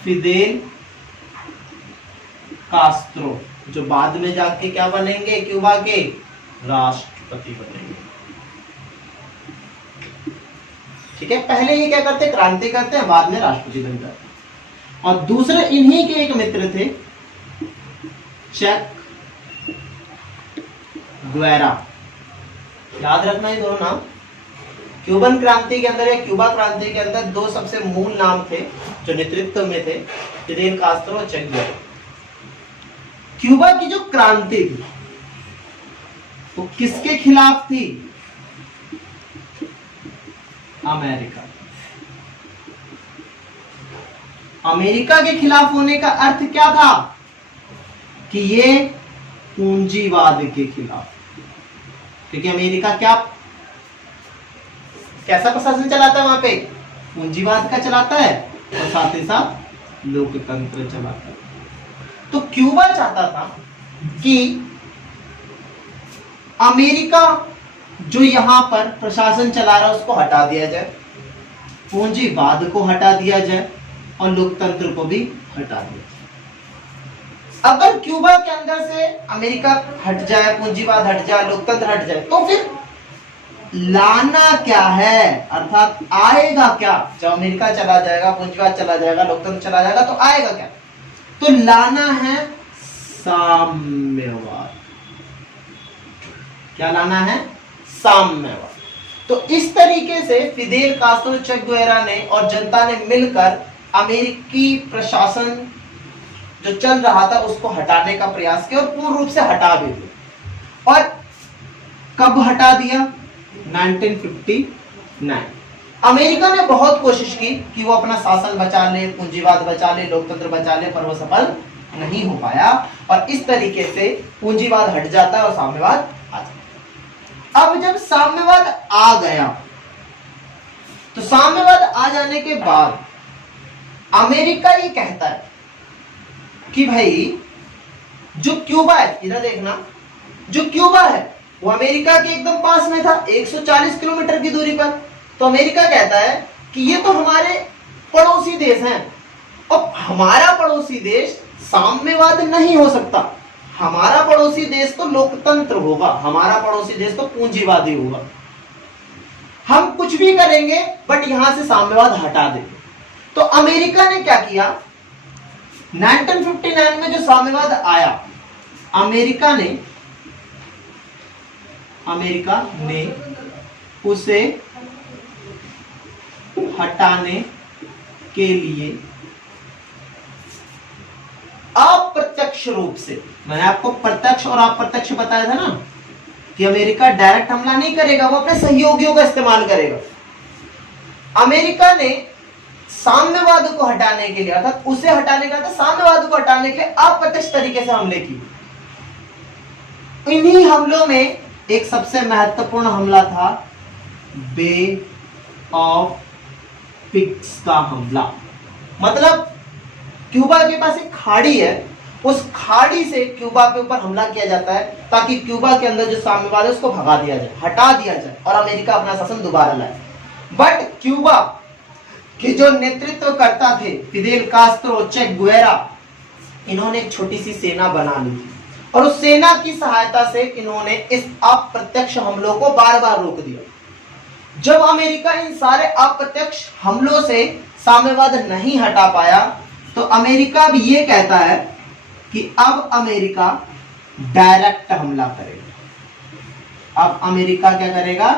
फिदेल कास्त्रो, जो बाद में जाके क्या बनेंगे? क्यूबा के राष्ट्रपति बनेंगे। ठीक है, पहले ये क्या करते? क्रांति करते हैं, बाद में राष्ट्रपति बनते हैं। और दूसरे इन्हीं के एक मित्र थे, चेक गुएरा। याद रखना ये दोनों नाम। क्यूबन क्रांति के अंदर या क्यूबा क्रांति के अंदर दो सबसे मूल नाम थे जो नेतृत्व में थे, फिदेल कास्त्रो और चेक गुएरा। क्यूबा की जो क्रांति थी वो किसके खिलाफ थी? अमेरिका। अमेरिका के खिलाफ होने का अर्थ क्या था? कि ये पूंजीवाद के खिलाफ। क्योंकि अमेरिका क्या कैसा प्रशासन चलाता है वहां पे? पूंजीवाद का चलाता है, और साथ ही साथ लोकतंत्र चलाता है। तो क्यूबा चाहता था कि अमेरिका जो यहां पर प्रशासन चला रहा है उसको हटा दिया जाए, पूंजीवाद को हटा दिया जाए, और लोकतंत्र को भी हटा दिया जाए। अगर क्यूबा के अंदर से अमेरिका हट जाए, पूंजीवाद हट जाए, लोकतंत्र हट जाए, तो फिर लाना क्या है? अर्थात आएगा क्या? जब अमेरिका चला जाएगा, पूंजीवाद चला जाएगा, लोकतंत्र चला जाएगा, तो आएगा क्या? तो लाना है साम्यवाद। क्या लाना है? साम्यवाद। तो इस तरीके से फिदेल कास्त्रो, चे गुएरा ने और जनता ने मिलकर अमेरिकी प्रशासन जो चल रहा था उसको हटाने का प्रयास किया, और पूर्ण रूप से हटा भी दिया। और कब हटा दिया? 1959। अमेरिका ने बहुत कोशिश की कि वो अपना शासन बचा ले, पूंजीवाद बचा ले, लोकतंत्र बचा ले, पर वो सफल नहीं हो पाया। और इस तरीके से पूंजीवाद हट जाता है और साम्यवाद आ जाता है। अब जब साम्यवाद आ गया तो साम्यवाद आ जाने के बाद अमेरिका ये कहता है कि भाई जो क्यूबा है, इधर देखना, जो क्यूबा है वो अमेरिका के एकदम पास में था, 140 किलोमीटर की दूरी पर। तो अमेरिका कहता है कि ये तो हमारे पड़ोसी देश हैं, अब हमारा पड़ोसी देश साम्यवाद नहीं हो सकता, हमारा पड़ोसी देश तो लोकतंत्र होगा, हमारा पड़ोसी देश तो पूंजीवादी होगा, हम कुछ भी करेंगे बट यहां से साम्यवाद हटा देंगे। तो अमेरिका ने क्या किया, 1959 में जो साम्यवाद आया, अमेरिका ने उसे हटाने के लिए अप्रत्यक्ष रूप से, मैंने आपको प्रत्यक्ष और अप्रत्यक्ष बताया था ना कि अमेरिका डायरेक्ट हमला नहीं करेगा, वो अपने सहयोगियों का इस्तेमाल करेगा। अमेरिका ने साम्यवाद को हटाने के लिए, अर्थात उसे हटाने का था, साम्यवाद को हटाने के लिए अप्रत्यक्ष तरीके से हमले किए। इन्हीं हमलों में एक सबसे महत्वपूर्ण हमला था बे ऑफ पिग्स का हमला। मतलब क्यूबा के पास एक खाड़ी है, उस खाड़ी से क्यूबा के ऊपर हमला किया जाता है ताकि क्यूबा के अंदर जो साम्यवाद है उसको भगा दिया जाए, हटा दिया जाए और अमेरिका अपना शासन दोबारा लाए। बट क्यूबा के जो नेतृत्व करता थे फिदेल कास्त्रो, चे गुवेरा, इन्होंने एक छोटी सी सेना बना ली थी और उस सेना की सहायता से इन्होंने इस अप्रत्यक्ष हमलों को बार बार रोक दिया। जब अमेरिका इन सारे अप्रत्यक्ष हमलों से साम्यवाद नहीं हटा पाया तो अमेरिका भी ये कहता है कि अब अमेरिका डायरेक्ट हमला करेगा। अब अमेरिका क्या करेगा,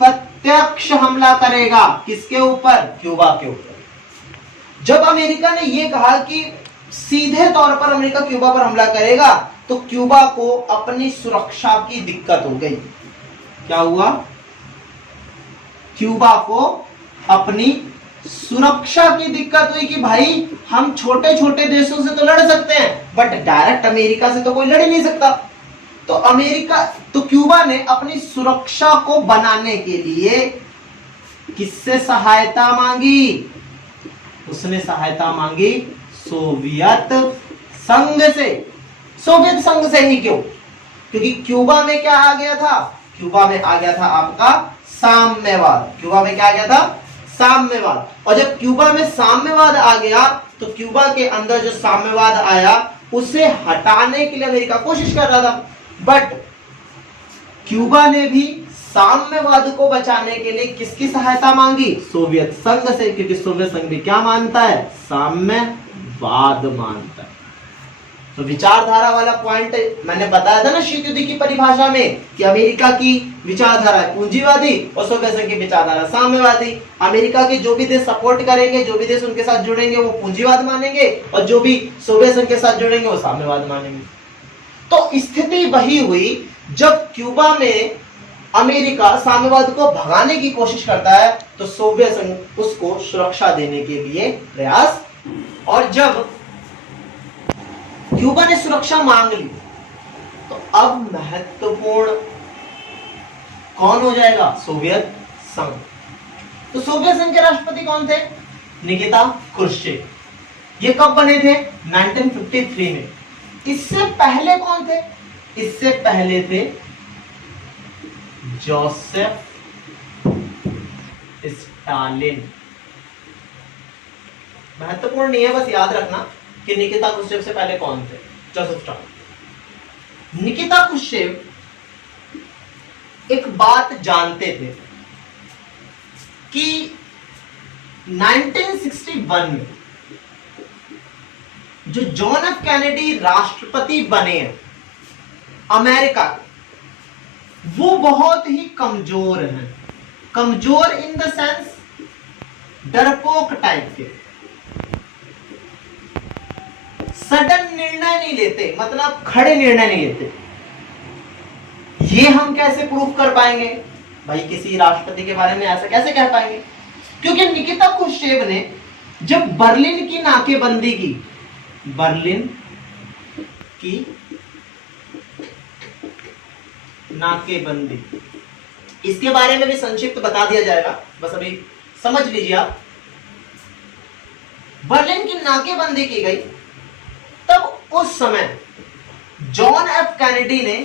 प्रत्यक्ष हमला करेगा। किसके ऊपर, क्यूबा के ऊपर। जब अमेरिका ने यह कहा कि सीधे तौर पर अमेरिका क्यूबा पर हमला करेगा तो क्यूबा को अपनी सुरक्षा की दिक्कत हो गई। क्या हुआ, क्यूबा को अपनी सुरक्षा की दिक्कत हुई कि भाई हम छोटे छोटे देशों से तो लड़ सकते हैं बट डायरेक्ट अमेरिका से तो कोई लड़ ही नहीं सकता। तो क्यूबा ने अपनी सुरक्षा को बनाने के लिए किससे सहायता मांगी, उसने सहायता मांगी सोवियत संघ से। सोवियत संघ से ही क्यों, क्योंकि क्यूबा में क्या आ गया था, क्यूबा में आ गया था आपका साम्यवाद। क्यूबा में क्या आ गया था, साम्यवाद। और जब क्यूबा में साम्यवाद आ गया तो क्यूबा के अंदर जो साम्यवाद आया उसे हटाने के लिए अमेरिका कोशिश कर रहा था, बट क्यूबा ने भी साम्यवाद को बचाने के लिए किसकी सहायता मांगी, सोवियत संघ से, क्योंकि सोवियत संघ भी क्या मानता है, साम्यवाद मानता है। तो विचारधारा वाला पॉइंट मैंने बताया था ना शीत युद्ध की परिभाषा में कि अमेरिका की विचारधारा पूंजीवादी और सोवियत संघ की विचारधारा साम्यवादी। अमेरिका के जो भी देश सपोर्ट करेंगे, जो भी देश उनके साथ जुड़ेंगे वो पूंजीवाद मानेंगे और जो भी सोवियत संघ के साथ जुड़ेंगे वो साम्यवाद मानेंगे। तो स्थिति वही हुई जब क्यूबा में अमेरिका साम्यवाद को भगाने की कोशिश करता है तो सोवियत संघ उसको सुरक्षा देने के लिए प्रयास, और जब क्यूबा ने सुरक्षा मांग ली तो अब महत्वपूर्ण कौन हो जाएगा, सोवियत संघ। तो सोवियत संघ के राष्ट्रपति कौन थे, निकिता क्रुश्चेव। ये कब बने थे, 1953 में। इससे पहले कौन थे, इससे पहले थे जोसेफ स्टालिन। महत्वपूर्ण नहीं है, बस याद रखना कि निकिता क्रुश्चेव से पहले कौन थे, जोसेफ स्टालिन। निकिता क्रुश्चेव एक बात जानते थे कि 1961 में जो जॉन एफ कैनेडी राष्ट्रपति बने हैं अमेरिका, वो बहुत ही कमजोर हैं। कमजोर इन द सेंस डरपोक टाइप के, सडन निर्णय नहीं लेते, मतलब खड़े निर्णय नहीं लेते। ये हम कैसे प्रूफ कर पाएंगे भाई, किसी राष्ट्रपति के बारे में ऐसा कैसे कह पाएंगे, क्योंकि निकिता क्रुश्चेव ने जब बर्लिन की नाकेबंदी की, बर्लिन की नाकेबंदी, इसके बारे में भी संक्षिप्त बता दिया जाएगा, बस अभी समझ लीजिए आप। बर्लिन की नाकेबंदी की गई, तब उस समय जॉन एफ कैनेडी ने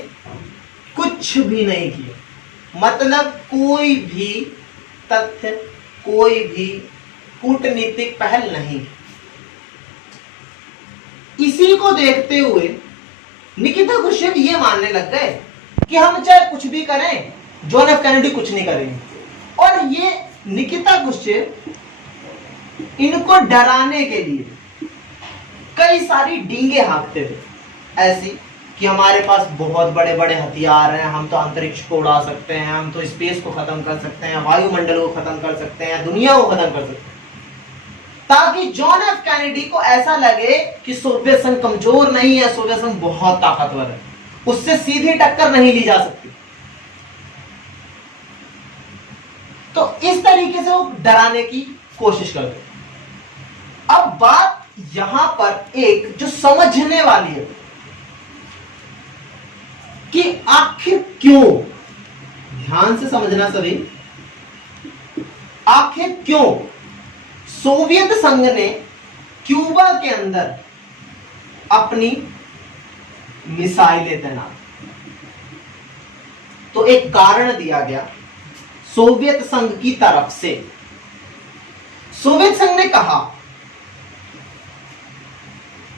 कुछ भी नहीं किया, मतलब कोई भी तथ्य, कोई भी कूटनीतिक पहल नहीं। इसी को देखते हुए निकिता क्रुश्चेव ये मानने लग गए कि हम चाहे कुछ भी करें, जॉन एफ कैनेडी कुछ नहीं करेंगे। और ये निकिता क्रुश्चेव इनको डराने के लिए कई सारी डींगे हाँकते थे, ऐसी कि हमारे पास बहुत बड़े बड़े हथियार हैं, हम तो अंतरिक्ष को उड़ा सकते हैं, हम तो स्पेस को खत्म कर सकते हैं, वायुमंडल को खत्म कर सकते हैं, दुनिया को खत्म कर सकते हैं, ताकि जॉन एफ कैनेडी को ऐसा लगे कि सोवियत संघ कमजोर नहीं है, सोवियत संघ बहुत ताकतवर है, उससे सीधी टक्कर नहीं ली जा सकती। तो इस तरीके से वो डराने की कोशिश करते। अब बात यहां पर एक जो समझने वाली है कि आखिर क्यों, ध्यान से समझना सभी, आखिर क्यों सोवियत संघ ने क्यूबा के अंदर अपनी मिसाइलें तैनात, तो एक कारण दिया गया सोवियत संघ की तरफ से। सोवियत संघ ने कहा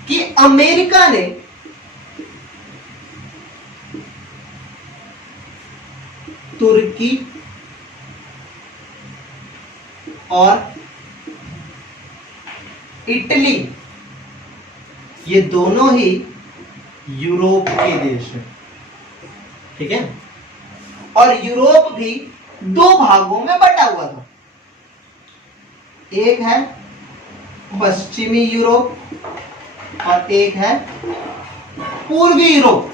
कि अमेरिका ने तुर्की और इटली, ये दोनों ही यूरोप के देश हैं, ठीक है, और यूरोप भी दो भागों में बटा हुआ था, एक है पश्चिमी यूरोप और एक है पूर्वी यूरोप।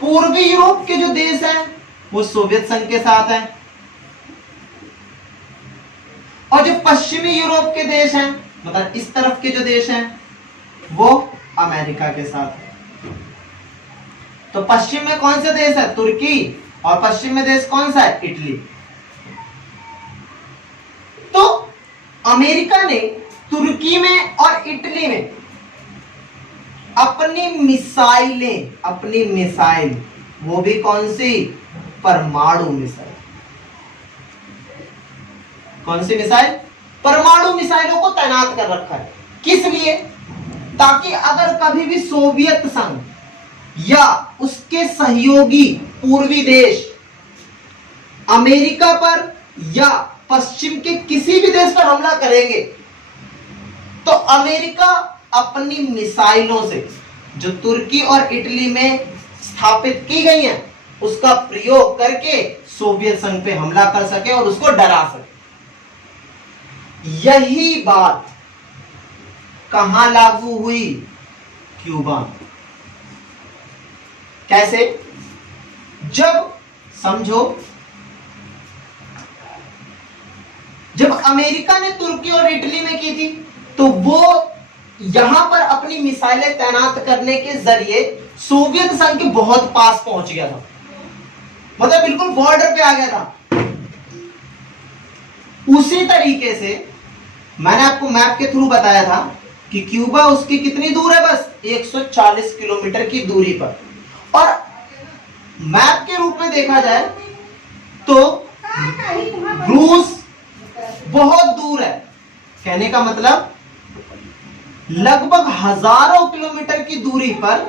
पूर्वी यूरोप के जो देश हैं वो सोवियत संघ के साथ हैं, और जो पश्चिमी यूरोप के देश हैं, मतलब इस तरफ के जो देश हैं, वो अमेरिका के साथ हैं। तो पश्चिम में कौन सा देश है? तुर्की, और पश्चिम में देश कौन सा है? इटली। तो अमेरिका ने तुर्की में और इटली में अपनी मिसाइल, वो भी कौन सी? परमाणु मिसाइल। कौन सी मिसाइल? परमाणु मिसाइलों को तैनात कर रखा है। किस लिए? ताकि अगर कभी भी सोवियत संघ या उसके सहयोगी पूर्वी देश अमेरिका पर या पश्चिम के किसी भी देश पर हमला करेंगे, तो अमेरिका अपनी मिसाइलों से जो तुर्की और इटली में स्थापित की गई हैं, उसका प्रयोग करके सोवियत संघ पे हमला कर सके और उसको डरा सके। यही बात कहां लागू हुई? क्यूबा। कैसे? जब समझो, जब अमेरिका ने तुर्की और इटली में की थी, तो वो यहां पर अपनी मिसाइलें तैनात करने के जरिए सोवियत संघ के बहुत पास पहुंच गया था, मतलब बिल्कुल बॉर्डर पे आ गया था। उसी तरीके से मैंने आपको मैप के थ्रू बताया था कि क्यूबा उसकी कितनी दूर है? बस 140 किलोमीटर की दूरी पर। और मैप के रूप में देखा जाए तो रूस बहुत दूर है, कहने का मतलब लगभग हजारों किलोमीटर की दूरी पर,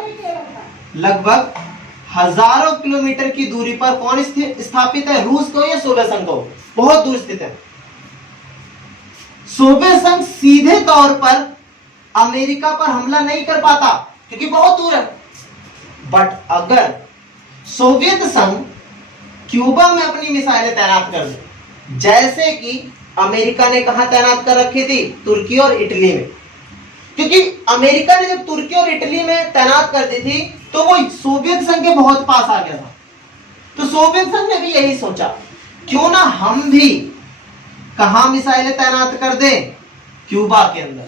लगभग हजारों किलोमीटर की दूरी पर कौन स्थापित है? रूस को या सोवियत संघ को? बहुत दूर स्थित है। सोवियत संघ सीधे तौर पर अमेरिका पर हमला नहीं कर पाता क्योंकि बहुत दूर है। बट अगर सोवियत संघ क्यूबा में अपनी मिसाइलें तैनात कर दे, जैसे कि अमेरिका ने कहां तैनात कर रखी थी? तुर्की और इटली में। क्योंकि अमेरिका ने जब तुर्की और इटली में तैनात कर दी थी, तो वो सोवियत संघ के बहुत पास आ गया था। तो सोवियत संघ ने भी यही सोचा, क्यों ना हम भी कहां मिसाइलें तैनात कर दें? क्यूबा के अंदर,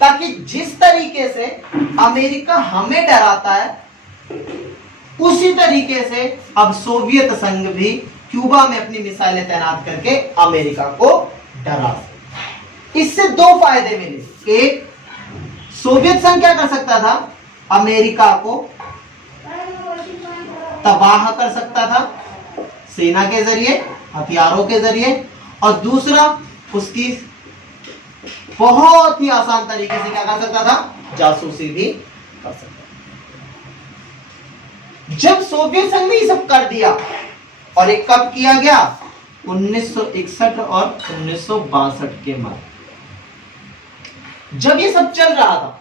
ताकि जिस तरीके से अमेरिका हमें डराता है, उसी तरीके से अब सोवियत संघ भी क्यूबा में अपनी मिसाइलें तैनात करके अमेरिका को डरा सकता है। इससे दो फायदे मिले। एक, सोवियत संघ क्या कर सकता था, अमेरिका को तबाह कर सकता था सेना के जरिए, हथियारों के जरिए, और दूसरा उसकी बहुत ही आसान तरीके से क्या कर सकता था, जासूसी भी कर सकता था। जब सोवियत संघ ने ये सब कर दिया, और एक कब किया गया, 1961 और 1962 के मध्य, जब ये सब चल रहा था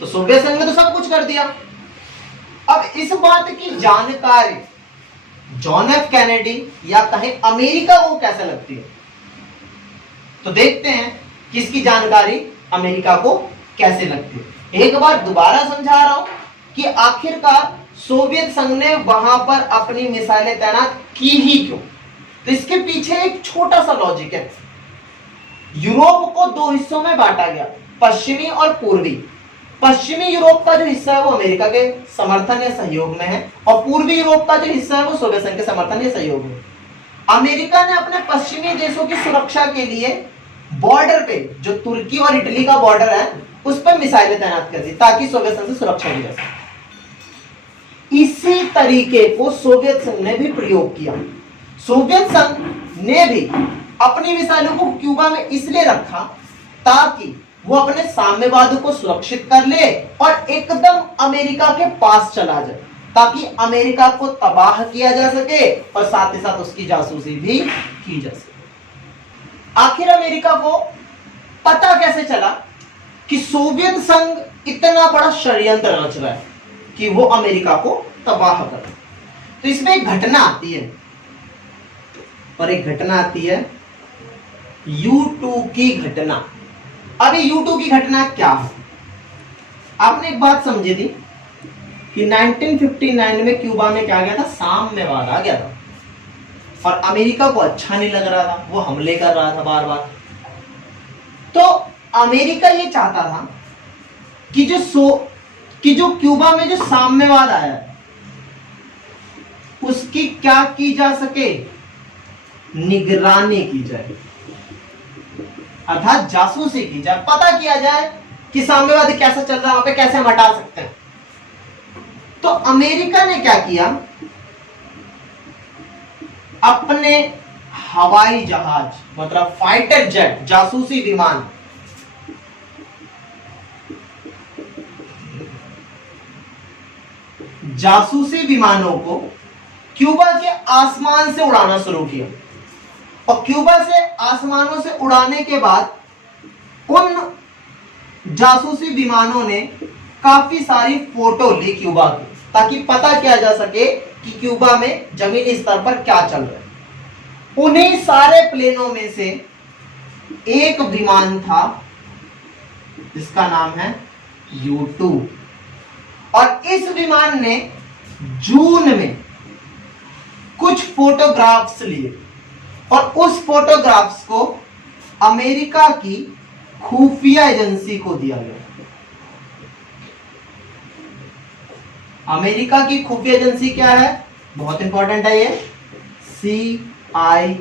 तो सोवियत संघ ने तो सब कुछ कर दिया। अब इस बात की जानकारी जॉन एफ कैनेडी या कहें अमेरिका को कैसे लगती है, तो देखते हैं किसकी जानकारी अमेरिका को कैसे लगती है। एक बार दोबारा समझा रहा हूं कि आखिरकार सोवियत संघ ने वहां पर अपनी मिसाइलें तैनात की ही क्यों। तो इसके पीछे एक छोटा सा लॉजिक है। यूरोप को दो हिस्सों में बांटा गया, पश्चिमी और पूर्वी। पश्चिमी यूरोप का जो हिस्सा है वो अमेरिका के समर्थन या सहयोग में है, और पूर्वी यूरोप का जो हिस्सा है वो सोवियत संघ के समर्थन या सहयोग में। अमेरिका ने अपने पश्चिमी देशों की सुरक्षा के लिए बॉर्डर पे, जो तुर्की और इटली का बॉर्डर है, उस पर मिसाइलें तैनात कर दी ताकि सोवियत संघ से सुरक्षा दी जा सके। इसी तरीके को सोवियत संघ ने भी प्रयोग किया। सोवियत संघ ने भी अपनी मिसाइलों को क्यूबा में इसलिए रखा ताकि वो अपने साम्यवाद को सुरक्षित कर ले और एकदम अमेरिका के पास चला जाए, ताकि अमेरिका को तबाह किया जा सके और साथ ही साथ उसकी जासूसी भी की जा सके। आखिर अमेरिका को पता कैसे चला कि सोवियत संघ इतना बड़ा षड्यंत्र रच रहा है कि वो अमेरिका को तबाह कर। तो इसमें एक घटना आती है, और एक घटना आती है U2 की घटना। अब ये U2 की घटना क्या है? आपने एक बात समझी थी कि 1959 में क्यूबा में क्या गया था, साम्यवाद आ गया था, और अमेरिका को अच्छा नहीं लग रहा था, वो हमले कर रहा था बार बार। तो अमेरिका ये चाहता था कि जो क्यूबा में जो साम्यवाद आया है उसकी क्या की जा सके, निगरानी की जाए, अर्थात जासूसी की जाए, पता किया जाए कि साम्यवाद कैसा चल रहा है, वहां पे कैसे हम हटा सकते हैं। तो अमेरिका ने क्या किया, अपने हवाई जहाज मतलब फाइटर जेट, जासूसी विमान, जासूसी विमानों को क्यूबा के आसमान से उड़ाना शुरू किया। और क्यूबा से आसमानों से उड़ाने के बाद उन जासूसी विमानों ने काफी सारी फोटो ली क्यूबा की, ताकि पता किया जा सके कि क्यूबा में जमीनी स्तर पर क्या चल रहा है। उन्हीं सारे प्लेनों में से एक विमान था जिसका नाम है U2, और इस विमान ने जून में कुछ फोटोग्राफ्स लिए, और उस फोटोग्राफ्स को अमेरिका की खुफिया एजेंसी को दिया गया। अमेरिका की खुफिया एजेंसी क्या है, बहुत इंपॉर्टेंट है ये, CIA।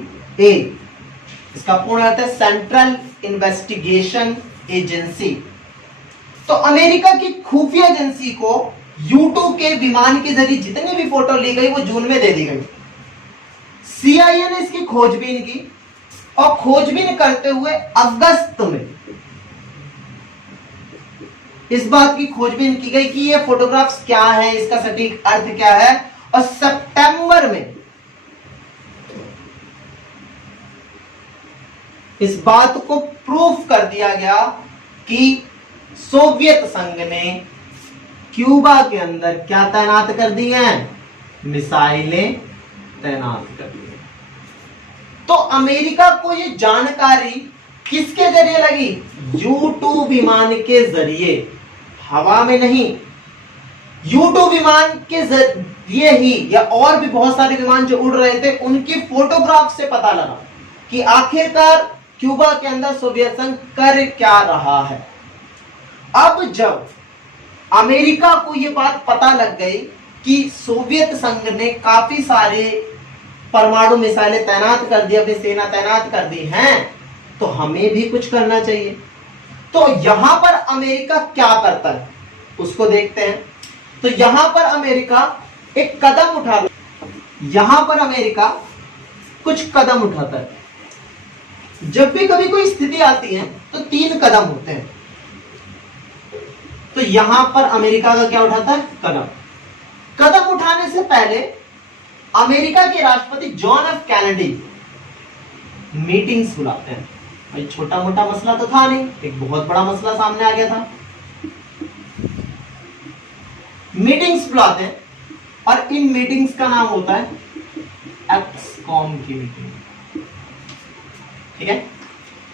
इसका पूर्ण अर्थ है सेंट्रल इन्वेस्टिगेशन एजेंसी। तो अमेरिका की खुफिया एजेंसी को U2 के विमान के जरिए जितनी भी फोटो ली गई वो जून में दे दी गई। CIA ने इसकी खोजबीन की, और खोजबीन करते हुए अगस्त में इस बात की खोजबीन की गई कि ये फोटोग्राफ्स क्या है, इसका सटीक अर्थ क्या है, और सितंबर में इस बात को प्रूफ कर दिया गया कि सोवियत संघ ने क्यूबा के अंदर क्या तैनात कर दी हैं, मिसाइलें तैनात कर दी। तो अमेरिका को ये जानकारी किसके जरिए लगी, U2 विमान के जरिए, हवा में नहीं, U2 विमान के जरिए ही, या और भी बहुत सारे विमान जो उड़ रहे थे उनकी फोटोग्राफ से पता लगा कि आखिरकार क्यूबा के अंदर सोवियत संघ कर क्या रहा है। अब जब अमेरिका को यह बात पता लग गई कि सोवियत संघ ने काफी सारे परमाणु मिसाइलें तैनात कर दी, अपनी सेना तैनात कर दी हैं, तो हमें भी कुछ करना चाहिए। तो यहां पर अमेरिका क्या करता है उसको देखते हैं। तो यहां पर अमेरिका एक कदम उठा, यहां पर अमेरिका कुछ कदम उठाता है। जब भी कभी कोई स्थिति आती है तो 3 कदम होते हैं। तो यहां पर अमेरिका का क्या उठाता है? कदम उठाने से पहले अमेरिका के राष्ट्रपति जॉन एफ कैनेडी मीटिंग्स बुलाते हैं। भाई छोटा मोटा मसला तो था नहीं, एक बहुत बड़ा मसला सामने आ गया था। मीटिंग्स बुलाते हैं और इन मीटिंग्स का नाम होता है एक्सकॉम की मीटिंग। ठीक है,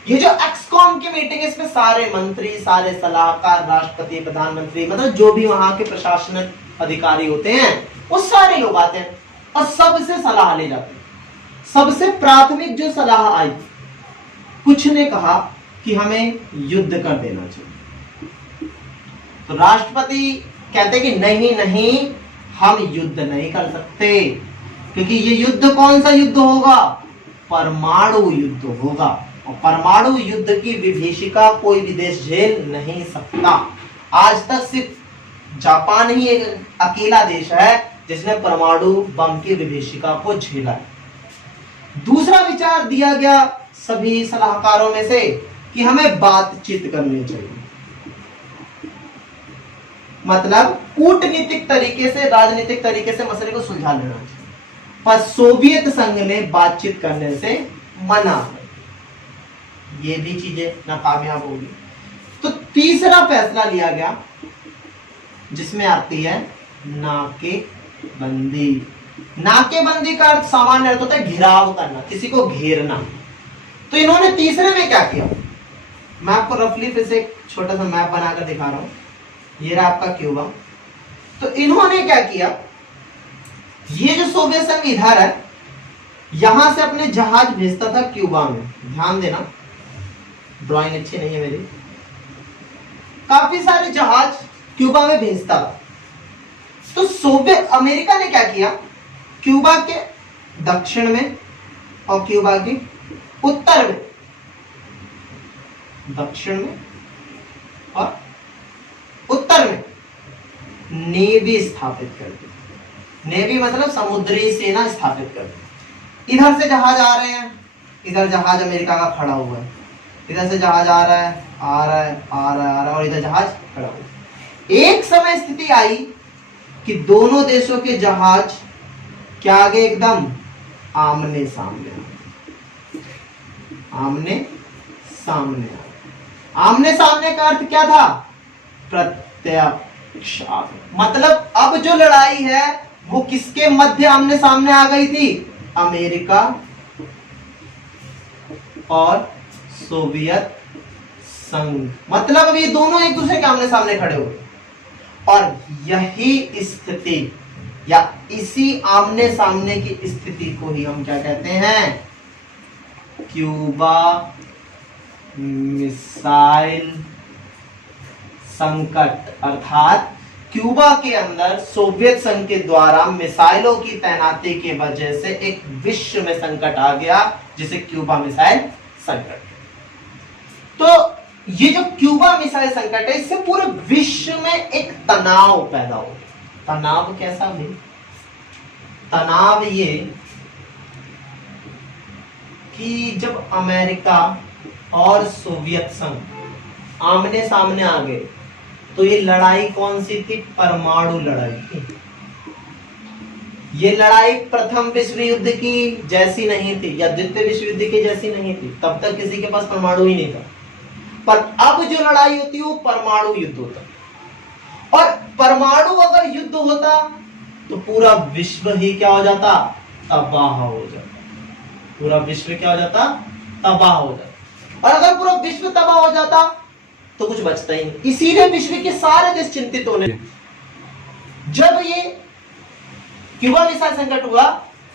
ये जो एक्सकॉम की मीटिंग है इसमें सारे मंत्री, सारे सलाहकार, राष्ट्रपति, प्रधानमंत्री, मतलब जो भी वहां के प्रशासनिक अधिकारी होते हैं वो सारे लोग आते हैं और सबसे सलाह ले जाते हैं। सबसे प्राथमिक जो सलाह आई, कुछ ने कहा कि हमें युद्ध कर देना चाहिए। तो राष्ट्रपति कहते कि नहीं नहीं, हम युद्ध नहीं कर सकते, क्योंकि ये युद्ध कौन सा युद्ध होगा? परमाणु युद्ध होगा, और परमाणु युद्ध की विभीषिका कोई भी देश झेल नहीं सकता। आज तक सिर्फ जापान ही एक अकेला देश है जिसने परमाणु बम की विभीषिका को झेला है। दूसरा विचार दिया गया सभी सलाहकारों में से कि हमें बातचीत करनी चाहिए, मतलब कूटनीतिक तरीके से, राजनीतिक तरीके से मसले को सुलझा लेना चाहिए। पर सोवियत संघ ने बातचीत करने से मना कर, ये भी चीजें नाकामयाब होगी। तो तीसरा फैसला लिया गया जिसमें आती है नाकेबंदी। नाकेबंदी का अर्थ सामान्य अर्थ होता है घेराव करना, किसी को घेरना। तो इन्होंने तीसरे में क्या किया, मैं आपको रफली फिर से एक छोटा सा मैप बनाकर दिखा रहा हूं। ये रहा आपका क्यूबा। तो इन्होंने क्या किया, ये जो सोवियत संघ इधर है, यहां से अपने जहाज भेजता था क्यूबा में। ध्यान देना, ड्राइंग अच्छी नहीं है मेरी। काफी सारे जहाज क्यूबा में भेजता था। तो सोवियत अमेरिका ने क्या किया, क्यूबा के दक्षिण में और क्यूबा के उत्तर में, दक्षिण में और उत्तर में नेवी स्थापित कर दी। नेवी मतलब समुद्री सेना स्थापित कर दी। इधर से जहाज आ रहे हैं, इधर जहाज अमेरिका का खड़ा हुआ है, इधर से जहाज आ रहा है, आ रहा है, आ रहा है, आ रहा है, और इधर जहाज खड़ा हुआ है। एक समय स्थिति आई कि दोनों देशों के जहाज क्या आ गए, एकदम आमने सामने, आमने सामने। आमने सामने का अर्थ क्या था? प्रत्यक्ष। मतलब अब जो लड़ाई है वो किसके मध्य आमने सामने आ गई थी? अमेरिका और सोवियत संघ। मतलब अब ये दोनों एक दूसरे के आमने सामने खड़े हुए। और यही स्थिति या इसी आमने सामने की स्थिति को ही हम क्या कहते हैं? क्यूबा मिसाइल संकट। अर्थात क्यूबा के अंदर सोवियत संघ के द्वारा मिसाइलों की तैनाती की वजह से एक विश्व में संकट आ गया, जिसे क्यूबा मिसाइल संकट। तो ये जो क्यूबा मिसाइल संकट है, इससे पूरे विश्व में एक तनाव पैदा हो। तनाव कैसा भी? तनाव ये कि जब अमेरिका और सोवियत संघ आमने सामने आ गए तो ये लड़ाई कौन सी थी? परमाणु लड़ाई थी। ये लड़ाई प्रथम विश्व युद्ध की जैसी नहीं थी या द्वितीय विश्व युद्ध की जैसी नहीं थी, तब तक किसी के पास परमाणु ही नहीं था। पर अब जो लड़ाई होती है वो परमाणु युद्ध होता है। और परमाणु अगर युद्ध होता तो पूरा विश्व ही क्या हो जाता? तबाह हो जाता। पूरा विश्व क्या हो जाता? तबाह हो जाता। और अगर पूरा विश्व तबाह हो जाता तो कुछ बचता ही नहीं। इसीलिए विश्व के सारे देश चिंतित होने। जब ये क्यूबा मिसाइल संकट हुआ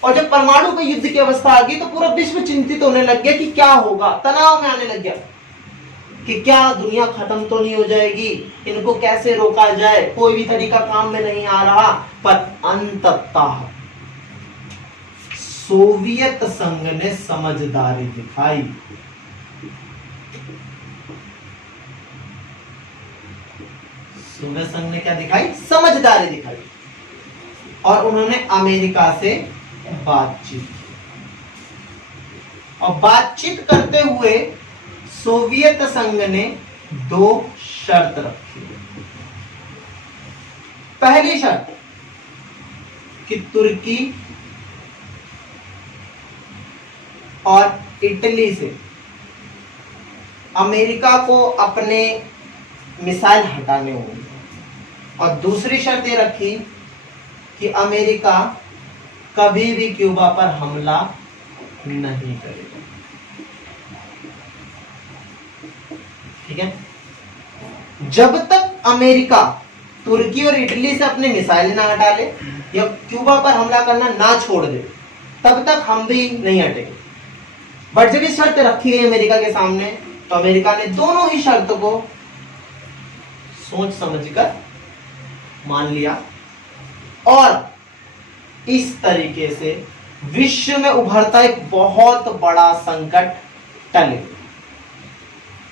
और जब परमाणु के युद्ध की अवस्था आ गई तो पूरा विश्व चिंतित होने लग गया कि क्या होगा, तनाव में आने लग गया। कि क्या दुनिया खत्म तो नहीं हो जाएगी, इनको कैसे रोका जाए, कोई भी तरीका काम में नहीं आ रहा। पर अंततः सोवियत संघ ने समझदारी दिखाई। सोवियत संघ ने क्या दिखाई? समझदारी दिखाई। और उन्होंने अमेरिका से बातचीत की, और बातचीत करते हुए सोवियत संघ ने 2 शर्त रखी। पहली शर्त कि तुर्की और इटली से अमेरिका को अपने मिसाइल हटाने होंगे, और दूसरी शर्त ये रखी कि अमेरिका कभी भी क्यूबा पर हमला नहीं करेगा। ठीक है, जब तक अमेरिका तुर्की और इटली से अपने मिसाइल ना हटा ले या क्यूबा पर हमला करना ना छोड़ दे, तब तक हम भी नहीं हटेंगे। बट जब ये शर्त रखी गई अमेरिका के सामने, तो अमेरिका ने दोनों ही शर्त को सोच समझकर मान लिया, और इस तरीके से विश्व में उभरता एक बहुत बड़ा संकट टले।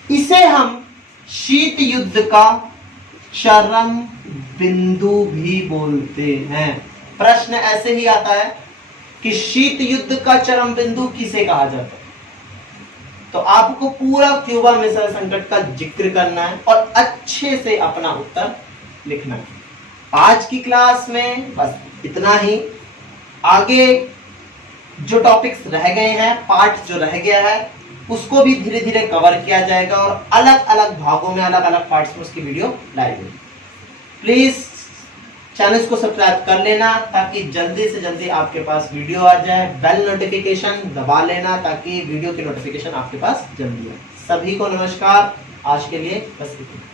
इसे हम शीत युद्ध का चरम बिंदु भी बोलते हैं। प्रश्न ऐसे ही आता है कि शीत युद्ध का चरम बिंदु किसे कहा जाता है? तो आपको पूरा क्यूबा मिसाइल संकट का जिक्र करना है और अच्छे से अपना उत्तर लिखना है। आज की क्लास में बस इतना ही। आगे जो टॉपिक्स रह गए हैं, पार्ट जो रह गया है, उसको भी धीरे धीरे कवर किया जाएगा और अलग अलग भागों में, अलग अलग पार्ट्स में उसकी वीडियो लाई जाएगी। प्लीज चैनल को सब्सक्राइब कर लेना ताकि जल्दी से जल्दी आपके पास वीडियो आ जाए। बेल नोटिफिकेशन दबा लेना ताकि वीडियो की नोटिफिकेशन आपके पास जल्दी आए। सभी को नमस्कार। आज के लिए बस इतना।